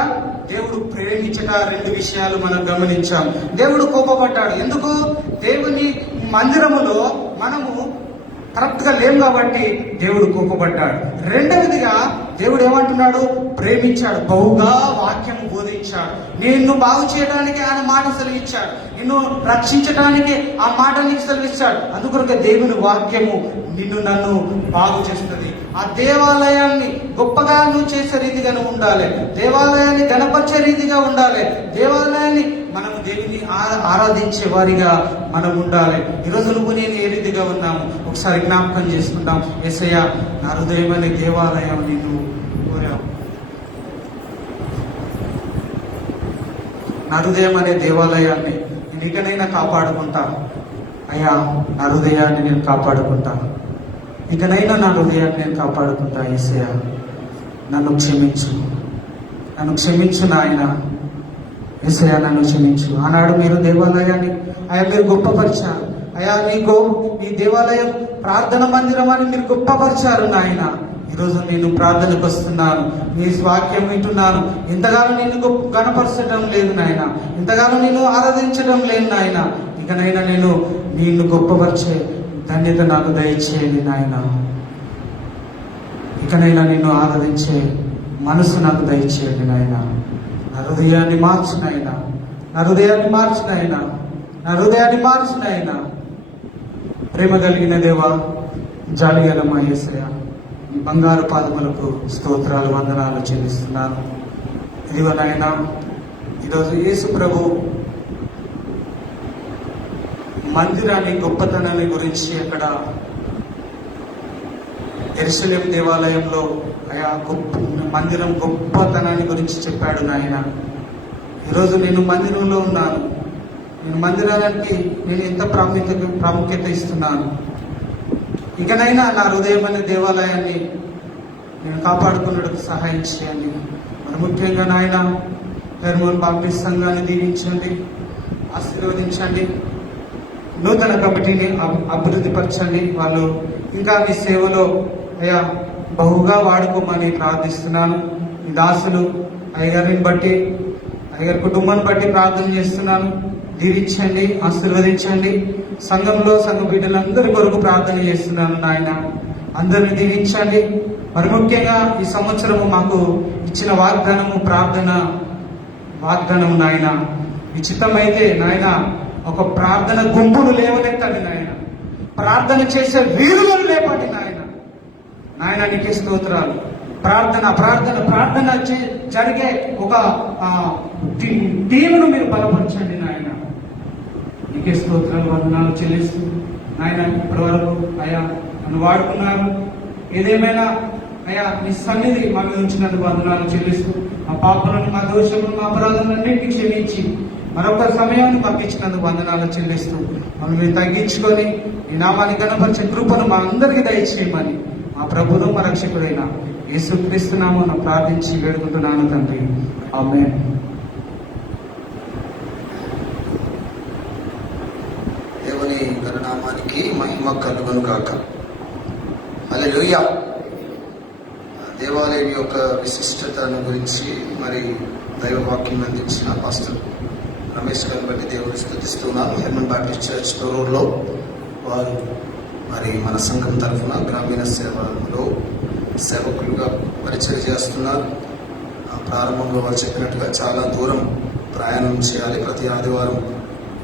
దేవుడు ప్రేమించట, 2 విషయాలు మనం గమనించాం. దేవుడు కోపపడ్డాడు. ఎందుకు? దేవుని మందిరములో మనము కరెక్ట్ గా లేం కాబట్టి దేవుడు కోపపడ్డాడు. 2వదిగా దేవుడు ఏమంటున్నాడు? ప్రేమించాడు, బహుగా వాక్యం బోధించాడు. నిన్ను బాగు చేయడానికి ఆయన మాట సెలవిచ్చాడు, నిన్ను రక్షించడానికి ఆ మాట నీకు సెలవిచ్చాడు. అందుకొరకే దేవుని వాక్యము నిన్ను నన్ను బాగు చేస్తుంది. ఆ దేవాలయాన్ని గొప్పగా నువ్వు చేసే రీతిగా నువ్వు ఉండాలి. దేవాలయాన్ని గణపరిచే రీతిగా ఉండాలి. దేవాలయాన్ని మనం దేవుని ఆరాధించే వారిగా మనం ఉండాలి. ఈరోజు నువ్వు నేను ఏ రీతిగా ఉన్నాము ఒకసారి జ్ఞాపకం చేసుకుంటాం. యేసయ్య, నా హృదయం అనే దేవాలయం నిన్ను కోరావు. నా హృదయం అనే దేవాలయాన్ని నేను ఇకనైనా కాపాడుకుంటా. అయ్యా, నా హృదయాన్ని నేను కాపాడుకుంటా. ఇకనైనా నా హృదయాన్ని నేను కాపాడుకుంటా. యేసయ్య, నన్ను క్షమించు నాయన. యేసయ్య, నన్ను క్షమించు. ఆనాడు మీరు దేవాలయాన్ని మీరు గొప్పపరిచారు. అయ్యా, మీ దేవాలయం ప్రార్థన మందిరం అని మీరు గొప్పపరిచారు నాయన. ఈరోజు నేను ప్రార్థనకు వస్తున్నాను, మీ వాక్యం వింటున్నాను. ఇంతగానో నేను గణపరచడం లేదు నాయన, ఇంతగానో నేను ఆరాధించడం లేదు నాయన. ఇకనైనా నేను నిన్ను గొప్పపరిచే ధన్యత నాకు దయచేయండి నాయన. ఇకనైనా నిన్ను ఆరాధించే మనసు నాకు దయచేయండి నాయన. నా హృదయాన్ని మార్చు నాయన, నా హృదయాన్ని మార్చు నాయన, నా హృదయాన్ని మార్చు నాయన. ప్రేమ కలిగిన దేవా, జాలిగల మా యేసయ్య, ఈ బంగారు పాదములకు స్తోత్రాలు, వందనాలు చెల్లిస్తున్నాను. ఇదిగో నాయన, ఈరోజు యేసు ప్రభు మందిరాన్ని గొప్పతనాన్ని గురించి అక్కడ యెరూషలేము దేవాలయంలో అయా మందిరం గొప్పతనాన్ని గురించి చెప్పాడు నాయన. ఈరోజు నేను మందిరంలో ఉన్నాను. నేను మందిరానికి నేను ఎంత ప్రాముఖ్యత ఇస్తున్నాను. ఇకనైనా నా హృదయం అనే దేవాలయాన్ని నేను కాపాడుకున్నట్టుకు సహాయం చేయండి. మరి ముఖ్యంగా నాయన, హెర్మోన్ బాప్టిస్ట్ సంఘాన్ని దీవించండి, ఆశీర్వదించండి. నూతన కమిటీని అభివృద్ధిపరచండి. వాళ్ళు ఇంకా మీ సేవలో అయ్యా బహుగా వాడుకోమని ప్రార్థిస్తున్నాను. మీ దాసులు అయ్యగారిని బట్టి, అయ్యగారి కుటుంబాన్ని బట్టి ప్రార్థన చేస్తున్నాను. దీవించండి, ఆశీర్వదించండి. సంఘంలో సంఘ బిడ్డలందరి కొరకు ప్రార్థన చేస్తున్నాను నాయన. అందరిని దీవించండి. మరి ముఖ్యంగా ఈ సంవత్సరము మాకు ఇచ్చిన వాగ్దానం నాయన, విచితమైతే నాయన ఒక ప్రార్థన గుంపును లేవనెత్తండి నాయన. ప్రార్థన చేసే వీరులను లేపండి నాయన. నాయన నీకే స్తోత్రాలు. ప్రార్థన జరిగే ఒక టీమును మీరు బలపరచండి నాయన. నీకే స్తోత్రాలు, వందనాలు చెల్లిస్తూ నాయన, ఇప్పటి వరకు అయ్యా నన్ను వాడుకున్నారు. ఏదేమైనా అయ్యా నీ సన్నిధి మా మీద ఉంచినందుకు వందనాలు చెల్లిస్తూ, మా పాపలను, మా దోషములను, మా అపరాధాలన్నింటినీ క్షమించి మరొక సమయాన్ని పంపించినందుకు వందనాలు చెల్లిస్తూ, మమ్మల్ని తగ్గించుకొని ఈ నామాన్ని గణపరిచే కృపను మా అందరికీ దయచేయమని మా ప్రభువును మా రక్షకుడైన యేసుక్రీస్తు నామమున ప్రార్థించి వేడుకుంటున్నాను తండ్రి. ఆమేన్. దేవుని గణనామానికి మహిమ కలుగును గాక. హల్లెలూయా. దేవాలయం యొక్క విశిష్టతను గురించి మరి దైవవాక్యం అందించిన పాస్టర్ రమేష్ గారిని బట్టి దేవుని స్తుతిస్తున్నాను. హెర్మన్ బాప్టిస్ట్ చర్చ్ తొర్రూరులో వారు మరి మన సంఘం తరఫున గ్రామీణ సేవలో సేవకులుగా పరిచయం చేస్తున్నారు. ప్రారంభంలో వారు చెప్పినట్టుగా చాలా దూరం ప్రయాణం చేయాలి. ప్రతి ఆదివారం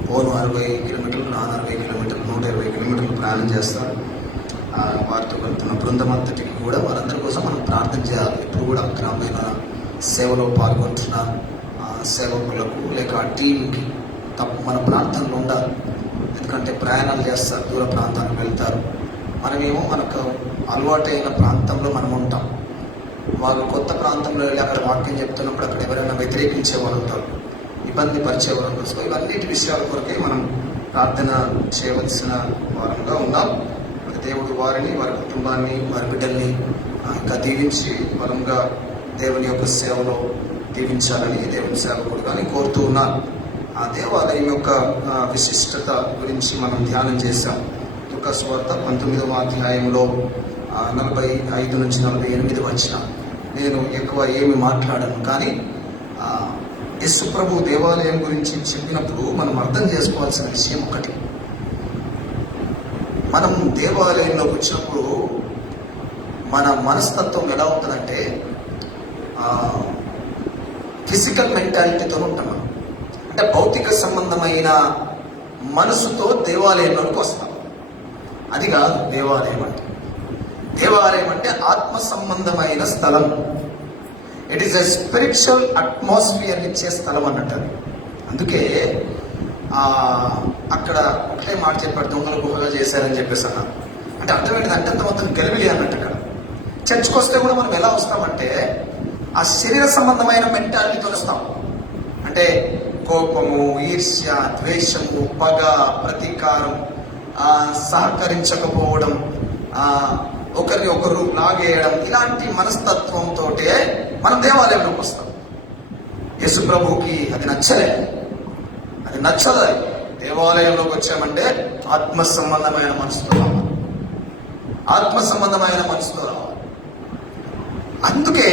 పోను 60 కిలోమీటర్లు, 40 కిలోమీటర్లు, 120 కిలోమీటర్లు ప్రయాణం చేస్తారు. వారితో కలుపుతున్న బృందం అంతటికి కూడా వారందరి కోసం మనం ప్రార్థన చేయాలి. ఇప్పుడు కూడా గ్రామీణ సేవలో పాల్గొంటున్న సేవకులకు లేక ఆ టీంకి మన ప్రాంతంలో ఉండాలి. ఎందుకంటే ప్రయాణాలు చేస్తారు, దూర ప్రాంతానికి వెళ్తారు. మనమేమో మనకు అలవాటైన ప్రాంతంలో మనం ఉంటాం. వాళ్ళు కొత్త ప్రాంతంలో వెళ్ళి అక్కడ వాక్యం చెప్తున్నప్పుడు అక్కడ ఎవరైనా వ్యతిరేకించేవారు ఉంటారు, ఇబ్బంది పరిచేవారు ఉంటారు. సో ఇవన్నిటి విషయాల కొరకే మనం ప్రార్థన చేయవలసిన వారంగా ఉన్నాం. దేవుడు వారిని, వారి కుటుంబాన్ని, వారి బిడ్డల్ని ఇంకా దీవించి బలంగా దేవుని యొక్క సేవలో దీవించాలని దేవుని సేవకుడు కానీ కోరుతూ ఉన్నాను. ఆ దేవాలయం యొక్క విశిష్టత గురించి మనం ధ్యానం చేశాం. లుకా సువార్త 19వ అధ్యాయంలో 45 నుంచి 48 వచ్చిన నేను ఎక్కువ ఏమి మాట్లాడను, కానీ యేసు ప్రభు దేవాలయం గురించి చెప్పినప్పుడు మనం అర్థం చేసుకోవాల్సిన విషయం ఒకటి. మనం దేవాలయంలోకి వచ్చినప్పుడు మన మనస్తత్వం ఎలా ఉంటుందంటే ఫిజికల్ మెంటాలిటీతో ఉంటాం. అంటే భౌతిక సంబంధమైన మనసుతో దేవాలయంలోకి వస్తాం. అది కాదు దేవాలయం అంటే. దేవాలయం అంటే ఆత్మ సంబంధమైన స్థలం. It is a spiritual atmosphere ఇచ్చే స్థలం అన్నట్టు. అందుకే అక్కడ ఒకటే మాట చెప్పాడు, దొంగల గుహగా చేశారని చెప్పేసి అన్నారు. అంటే అర్థం ఏంటంటే అంత మొత్తం గలిబిలి అన్నట్టు. అక్కడ చర్చ్కి వస్తే కూడా మనం ఎలా వస్తామంటే ఆ శరీర సంబంధమైన మెంటాలిటీతో వస్తాం. అంటే కోపము, ఈర్ష్య, ద్వేషము, పగ, ప్రతీకారం, సహకరించకపోవడం, ఒకరిని ఒకరు లాగేయడం, ఇలాంటి మనస్తత్వంతో మనం దేవాలయంలోకి వస్తాం. యేసు ప్రభువుకి అది నచ్చలేదు. అది నచ్చదు. దేవాలయంలోకి వచ్చామంటే ఆత్మ సంబంధమైన మనసుతో రావాలి. ఆత్మ సంబంధమైన మనసుతో రావాలి. అందుకే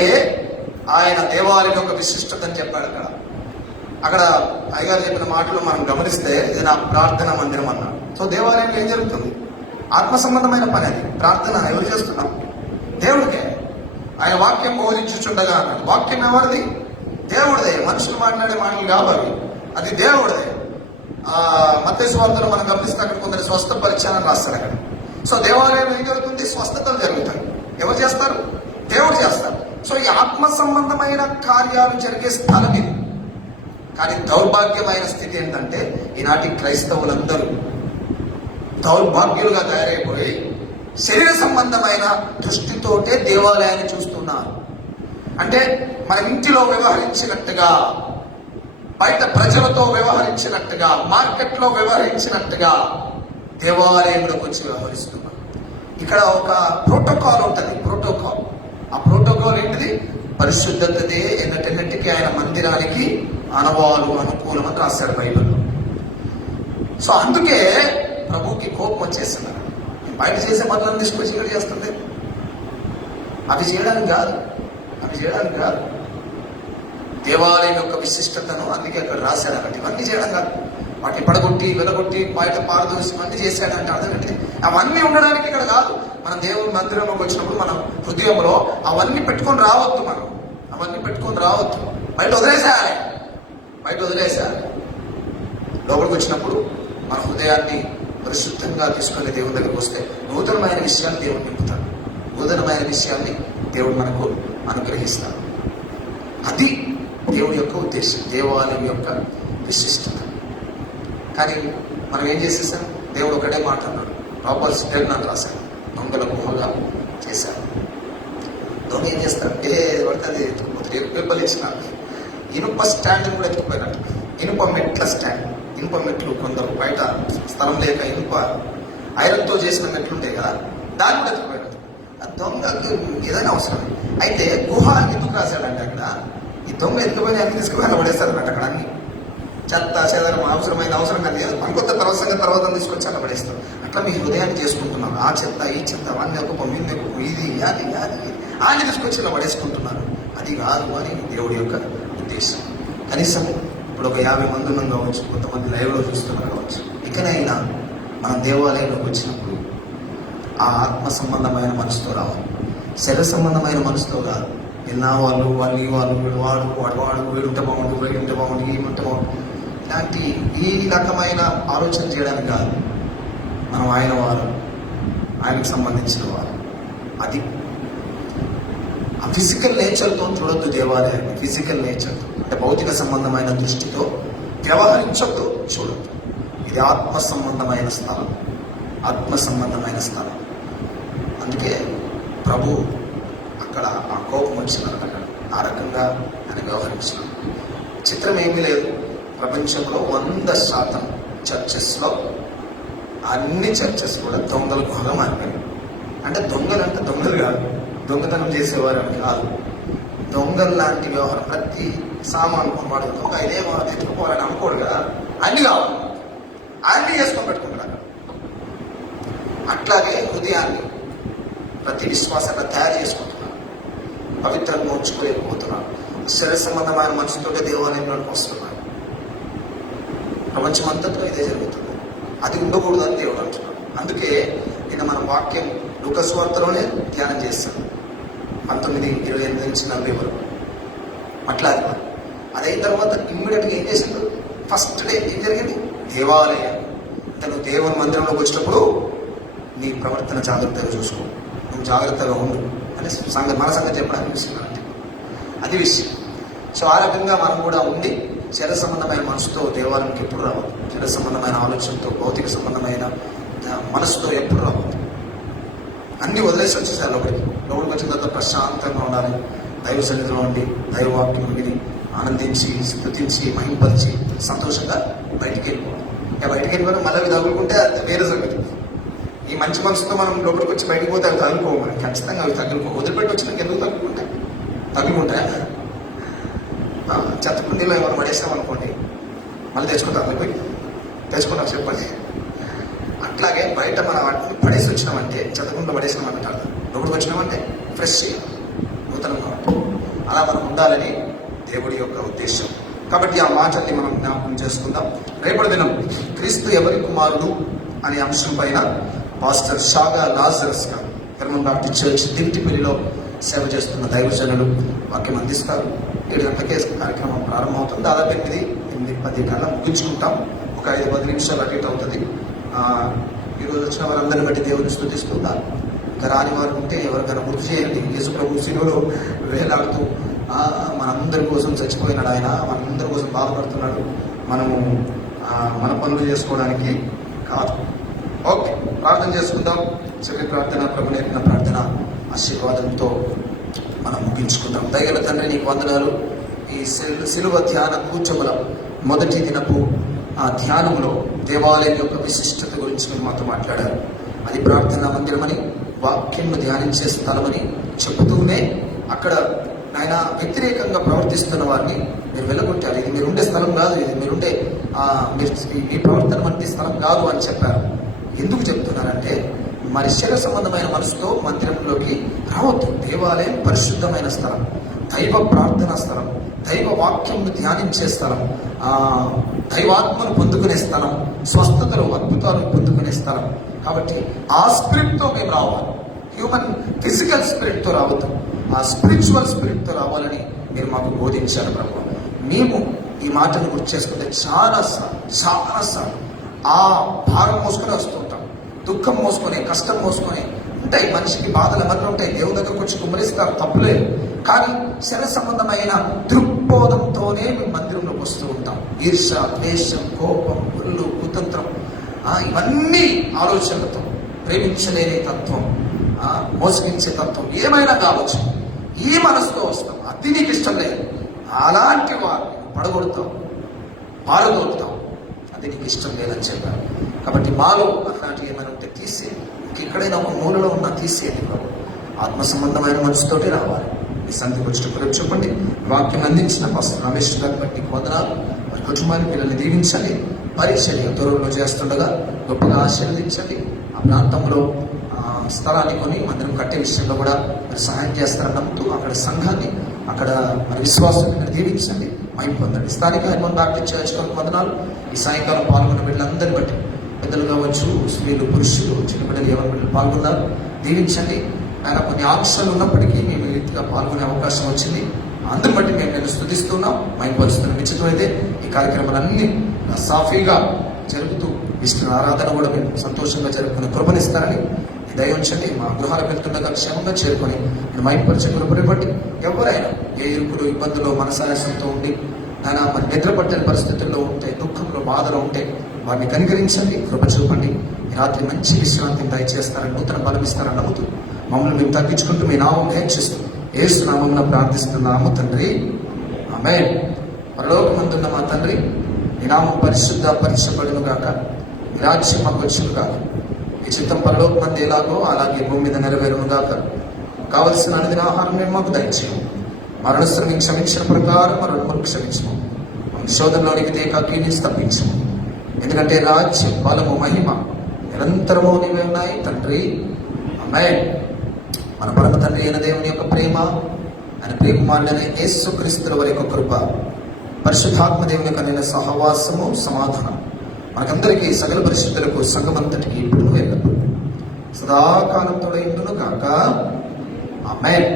ఆయన దేవాలయం యొక్క విశిష్టతని చెప్పాడు. అక్కడ అయ్యగారు చెప్పిన మాటలు మనం గమనిస్తే ఇది నా ప్రార్థన మందిరం అన్నాడు. సో దేవాలయంలో ఏం జరుగుతుంది? ఆత్మ సంబంధమైన పని. అది ప్రార్థన ఎవరు చేస్తున్నాం? దేవుడికే. ఆయన వాక్యం బోధించుచుండగా అన్నాడు. వాక్యం ఎవరిది? దేవుడిదే. మనుషులు మాట్లాడే మాటలు కావాలి, అది దేవుడిదే. మత్తయి సువార్తలో మనం గమనిస్తే అక్కడ కొందరు స్వస్థపరిచారని రాస్తారు అక్కడ. సో దేవాలయంలో ఏం జరుగుతుంది? స్వస్థతలు జరుగుతాయి. ఎవరు చేస్తారు? దేవుడు చేస్తారు. సో ఈ ఆత్మ సంబంధమైన కార్యాలు జరిగే స్థలం ఇది. కానీ దౌర్భాగ్యమైన స్థితి ఏంటంటే ఈనాటి క్రైస్తవులందరూ దౌర్భాగ్యులుగా తయారైపోయి శరీర సంబంధమైన దృష్టితోటే దేవాలయాన్ని చూస్తున్నారు. అంటే మన ఇంటిలో వ్యవహరించినట్టుగా, బయట ప్రజలతో వ్యవహరించినట్టుగా, మార్కెట్లో వ్యవహరించినట్టుగా దేవాలయంలోకి వచ్చి వ్యవహరిస్తున్నాం. ఇక్కడ ఒక ప్రోటోకాల్ ఉంటుంది. ప్రోటోకాల్. ఆ ప్రోటోకాల్ ఏంటిది? పరిశుద్ధతదే ఎన్నటెన్నటికీ ఆయన మందిరానికి ఆనవాలు అనుకూలం అని రాశాడు బైబిల్లో. సో అందుకే ప్రభుకి కోపం వచ్చేస్తున్నారు. బయట చేసే పనులను తీసుకొచ్చి ఇక్కడ చేస్తుంది. అవి చేయడానికి కాదు. దేవాలయం యొక్క విశిష్టతను అందుకే అక్కడ రాశాడు. అక్కడ ఇవన్నీ చేయడం కాదు. వాటిని పడగొట్టి వెలగొట్టి బయట పారదోసి ఇవన్నీ చేశాడంటే అర్థం ఏంటి? అవన్నీ ఉండడానికి ఇక్కడ కాదు. మనం దేవుని మందిరంలోకి వచ్చినప్పుడు మన హృదయంలో అవన్నీ పెట్టుకొని రావద్దు. అవన్నీ పెట్టుకొని రావద్దు. బయట వదిలేసేయాలి. లోపలికి వచ్చినప్పుడు మన హృదయాన్ని పరిశుద్ధంగా తీసుకొని దేవుని దగ్గరికి వస్తే నూతనమైన విషయాన్ని దేవుడు నింపుతాడు. నూతనమైన విషయాన్ని దేవుడు మనకు అనుగ్రహిస్తాడు. అది దేవుడి యొక్క ఉద్దేశం, దేవాలయం యొక్క విశిష్టత. కానీ మనం ఏం చేసేసాం? దేవుడు ఒకటే మాట అన్నాడు. రాబర్ట్స్ డెర్నాన్ రాశాడు, దొంగల గుహగా చేశారు. దొంగ ఏం చేస్తారంటే పడితే అది ఎత్తుకుపోతారు. పేపర్లు ఇచ్చిన ఇనుప స్టాండ్ కూడా ఎత్తుకుపోయినట్టు. ఇనుప మెట్లు కొందరు బయట స్థలం లేక ఇనుప ఐరన్తో చేసిన మెట్లు ఉంటాయి కదా, దాన్ని కూడా ఎత్తుకుపోయినట్టు. ఆ దొంగకి ఏదైనా అవసరం. అయితే గుహ ఎందుకు రాశాడంటే అక్కడ ఈ దొంగ ఎత్తుకుపోయి అన్ని తీసుకుని పడేస్తారు అన్నట్టు. అక్కడ అన్ని చెత్త చెదరం అవసరం కానీ లేదు. పనికొత్త తర్వాత తీసుకొచ్చి అక్కడ పడేస్తారు. అట్లా మీ హృదయాన్ని చేసుకుంటున్నారు. ఆ చెత్త ఈ చెత్త అవన్నీ ఒక ఇది అది తీసుకొచ్చి ఇలా పడేసుకుంటున్నారు. అది కాదు అని దేవుడి యొక్క ఉద్దేశం. కనీసం ఇప్పుడు ఒక 50 మంది ఉన్నాం కావచ్చు, కొంతమంది లైవ్లో చూస్తున్నారు కావచ్చు. ఇకనైనా మనం దేవాలయంలోకి వచ్చినప్పుడు ఆ ఆత్మ సంబంధమైన మనసుతో రావాలి. శరీర సంబంధమైన మనసుతో కాదు. నిన్న వాళ్ళు వీడుంటే బాగుంటుంది, ఏముంటే బాగుంటుంది, ఇలాంటి ఈ రకమైన ఆలోచన చేయడానికి కాదు. మనం ఆయనకు సంబంధించిన వారు. అది ఆ ఫిజికల్ నేచర్తో చూడొద్దు దేవాలయాన్ని. ఫిజికల్ నేచర్తో అంటే భౌతిక సంబంధమైన దృష్టితో వ్యవహరించొద్దు, చూడొద్దు. ఇది ఆత్మ సంబంధమైన స్థలం. అందుకే ప్రభు అక్కడ ఆ కోపం వచ్చినారు. అక్కడ ఆ రకంగా ఆయన వ్యవహరించినారు. చిత్రం ఏమీ లేదు. ప్రపంచంలో 100% చర్చెస్లో అన్ని చర్చెస్ కూడా దొంగల గుహగా మారిపోయాయి. అంటే దొంగలు కాదు, దొంగతనం చేసేవారు అని కాదు. దొంగలు లాంటి వ్యవహారం. ప్రతి సామాను వాడు దొంగ ఇదే వాడు తెచ్చుకోవాలని అనుకోడు కదా, అన్ని కావాలి, అన్ని చేసుకొని పెట్టుకుంటాడు. అట్లాగే హృదయాన్ని ప్రతి విశ్వాసంగా తయారు చేసుకుంటున్నాడు. పవిత్రంగా ఉంచుకోలేకపోతున్నాడు. శరీర సంబంధమైన మనసుతో దేవాలయంలోకి వస్తున్నాడు. ప్రపంచమంతట్లో ఇదే జరుగుతుంది. అది ఉండకూడదు అని దేవుడు అంటున్నాడు. అందుకే నిన్న మనం వాక్యం లూకా సువార్తలోనే ధ్యానం చేస్తాం. 19:28 నుంచి 40 వరకు. అట్లాగే అదైన తర్వాత ఇమ్మీడియట్గా ఏం చేసిండు? ఫస్ట్ డే ఏం జరిగింది? దేవాలయం. నువ్వు దేవుని మందిరంలోకి వచ్చినప్పుడు నీ ప్రవర్తన జాగ్రత్తగా చూసుకో. నువ్వు జాగ్రత్తగా ఉండు అని మన సంగతి చెప్పడానికి ఇస్తున్నాను. అది విషయం. సో ఆ రకంగా మనం కూడా ఉండి శరీర సంబంధమైన మనసుతో దేవాలయానికి ఎప్పుడు రావద్దు. శరీర సంబంధమైన ఆలోచనతో, భౌతిక సంబంధమైన మనసుతో ఎప్పుడు రావద్దు. అన్ని వదిలేసి వచ్చేసారు లోపలికి వచ్చిన తర్వాత ప్రశాంతంగా ఉండాలి. దైవ సన్నిధిలో ఉండి దైవవాక్యం విని ఆనందించి, స్తుతించి, మహింపరిచి సంతోషంగా బయటికి వెళ్ళిపోవాలి. ఇక బయటికి వెళ్ళిపోవడం మళ్ళీ అవి తగులుకుంటే అది వేరే సంగతి. ఈ మంచి మనసుతో మనం లోపలికి వచ్చి బయటికి పోతే అవి తగులుకోవు. మనం ఖచ్చితంగా అవి వదిలిపెట్టి వచ్చినాక ఎందుకు తగులుకుంటాయా? చెత్తకుండీలో ఏమైనా పడేసామనుకోండి, మళ్ళీ తెచ్చుకుంటాం. పోయి తెచ్చుకుంటాం చెప్పండి. అట్లాగే బయట మనం వాటిని పడేసి వచ్చినామంటే, చెత్తకుండా పడేసినామంటారు, లోపలికి వచ్చినామంటే ఫ్రెష్ నూతనంగా ఉంటుంది. అలా మనం ఉండాలని దేవుడి యొక్క ఉద్దేశం. కాబట్టి ఆ మాటల్ని మనం జ్ఞాపకం చేసుకుందాం. రేపటి దినం క్రీస్తు ఎవరి కుమారుడు అనే అంశం పైన పాస్టర్ షాగా లాజరస్ గారు హెర్మన్ బాప్టిస్ట్ చర్చ్ దివిటిపల్లిలో సేవ చేస్తున్న దైవజనులు వాక్యం అందిస్తారు. 7 గంటలకే కార్యక్రమం ప్రారంభమవుతుంది. దాదాపు 8-10 కల్లా ముగించుకుంటాం. ఒక 5-10 నిమిషాలు అటు ఇటు అవుతుంది. ఈరోజు వచ్చిన వారందరిని బట్టి దేవుని స్తుతిస్తున్నారు. ఇంకా రాని వారు ఉంటే ఎవరికైనా గుర్తు చేయండి. యేసు ప్రభు శిలువలో వేలాడుతూ మనందరి కోసం చచ్చిపోయినాడు ఆయన, మనందరి కోసం బాధపడుతున్నాడు. మనము మన పనులు చేసుకోవడానికి కాదు. ఓకే, ప్రార్థన చేసుకుందాం. చెప్పే ప్రార్థన, ప్రభు నేర్పిన ప్రార్థన ఆశీర్వాదంతో మనం ముగించుకుందాం. దయగల తండ్రి, నీకు వందనాలు. ఈ సిలువ ధ్యాన కూర్చోముల మొదటి దినపు ఆ ధ్యానంలో దేవాలయం యొక్క విశిష్టత గురించి మీరు మాతో మాట్లాడారు. అది ప్రార్థనా మందిరమని, వాక్యంను ధ్యానించే స్థలమని చెబుతూనే అక్కడ ఆయన వ్యతిరేకంగా ప్రవర్తిస్తున్న వారిని మీరు వెళ్ళగొట్టారు. ఇది మీరుండే స్థలం కాదు, ఇది మీరుండే మీ ప్రవర్తన వంటి స్థలం కాదు అని చెప్పారు. ఎందుకు చెప్తున్నారంటే, మరి శరీర సంబంధమైన మనసుతో మందిరంలోకి రావద్దు. దేవాలయం పరిశుద్ధమైన స్థలం, దైవ ప్రార్థనా స్థలం, దైవ వాక్యంను ధ్యానించే స్థలం, దైవాత్మను పొందుకునే స్థలం, స్వస్థతలు అద్భుతాలను పొందుకునే స్థలం. కాబట్టి ఆ స్పిరిట్తో మేము రావాలి. హ్యూమన్ ఫిజికల్ స్పిరిట్తో రావద్దు, ఆ స్పిరిచువల్ స్పిరిట్తో రావాలని మీరు మాకు బోధించారు ప్రభు. మేము ఈ మాటను గుర్తు చేసుకుంటే చాలాసార్లు ఆ భారం మోసుకొని వస్తూ ఉంటాం. దుఃఖం మోసుకొని, కష్టం మోసుకొని ఉంటాయి. మనిషికి బాధలు ఎవరిలో ఉంటాయి. దేవుని దగ్గరకు వచ్చి కుమ్మరిస్తారు, తప్పులేదు. కానీ శరీర సంబంధమైన దృక్బోధంతోనే మేము మందిరంలోకి వస్తూ ఉంటాం. ఈర్ష, ద్వేషం, కోపం, ఒళ్ళు, కుతంత్రం, ఇవన్నీ ఆలోచనలతో, ప్రేమించలేని తత్వం, మోసగించే తత్వం ఏమైనా కావచ్చు, ఈ మనసుతో వస్తాం. అది నీకు ఇష్టం లేదు. అలాంటి వారిని పడగొడతాం, పారదోలుతాం. అది నీకు ఇష్టం లేదని చెప్పారు. కాబట్టి మాలో అలాంటివి ఏమైనా ఉంటే తీసేయండి. ఎక్కడైనా ఒక మూలలో ఉన్నా తీసేయండి ప్రభు. ఆత్మ సంబంధమైన మనసుతోటి రావాలి. మీ సంధికి వచ్చినప్పుడు చెప్పండి. వాక్యం అందించిన పాస్టర్ రమేష్ గారిని బట్టి వందనాలు. వారి కుటుంబాన్ని, పిల్లల్ని దీవించండి. పరీక్షని దూరంలో చేస్తుండగా గొప్పగా ఆశీర్వదించండి. ఆ ప్రాంతంలో స్థలాన్ని కొని మందిరం కట్టే విషయంలో కూడా మీరు సహాయం చేస్తారని నమ్ముతూ అక్కడ సంఘాన్ని, అక్కడ మన విశ్వాసాన్ని మీరు దీవించండి, మైండ్ పొందండి. స్థానిక హెర్మన్ బాప్టిస్ట్ చర్చ్ వందనాలు. ఈ సాయంకాలం పాల్గొన్న బిడ్డలందరినీ బట్టి, పెద్దలు కావచ్చు, స్త్రీలు, పురుషులు, చిన్న బిడ్డలు, ఎవరి బిడ్డలు పాల్గొన్నారు, దీవించండి. ఆయన కొన్ని ఆంక్షలు ఉన్నప్పటికీ మేము రీతిగా పాల్గొనే అవకాశం వచ్చింది. అందరి బట్టి మేము స్తుతిస్తున్నాం, మైండ్ పరుస్తున్నాం. నిశ్చితమైతే ఈ కార్యక్రమాలన్నీ సాఫీగా జరుగుతూ ఇష్టం ఆరాధన కూడా మేము సంతోషంగా జరుపుకుని కృపనిస్తారని దయించండి. మా గృహాలకు వెళ్తుండగా క్షేమంగా చేరుకొని నేను మైపరిచే కృపని బట్టి ఎవరైనా ఏ ఇరుకులు, ఇబ్బందులు, మనసాయసంతో ఉండి ఆయన మరి నిద్ర పట్టిన పరిస్థితుల్లో ఉంటే, దుఃఖంలో, బాధలో ఉంటే వారిని కనికరించండి, కృప చూపండి. ఈ రాత్రి మంచి విశ్రాంతిని దయచేస్తారని, నూతన బలమిస్తారని నమ్ముతూ మమ్మల్ని మేము తగ్గించుకుంటూ మీ నామం హెచ్చిస్తూ యేసు నామమున ప్రార్థిస్తున్నాము తండ్రి, ఆమేన్. పరలోకమందున్న మా తండ్రి, మీ నామం పరిశుద్ధ పరచబడును గాక, మీ రాజ్యం మాకు వచ్చును గాక, ఈ చిత్తం పరలోకమందు ఎలాగో అలాగే భూమి మీద నెరవేరును గాక. కావలసిన అనుదిన ఆహారం మేము మాకు దయచేయము. మరణశ్రమం క్షమించిన ప్రకారం మరణమును క్షమించము. శోధనలోనికి తేకాకీని తప్పించము. ఎందుకంటే రాజ్యం, బలము, మహిమ నిరంతరము నీవే ఉన్నాయి తండ్రి, ఆమేన్. మన పరమ తండ్రి అయిన దేవుని యొక్క ప్రేమ, ఆయన ప్రియకుమారుడైన యేసుక్రీస్తుల వారి యొక్క కృప, పరిశుద్ధాత్మ దేవుని యొక్క సహవాసము, సమాధానం మనకందరికీ, సకల పరిశుద్ధులకు, సంఘమంతటికి ఇప్పుడు ఎల్లప్పుడు సదాకాలంతో ఉండును గాక, ఆమేన్.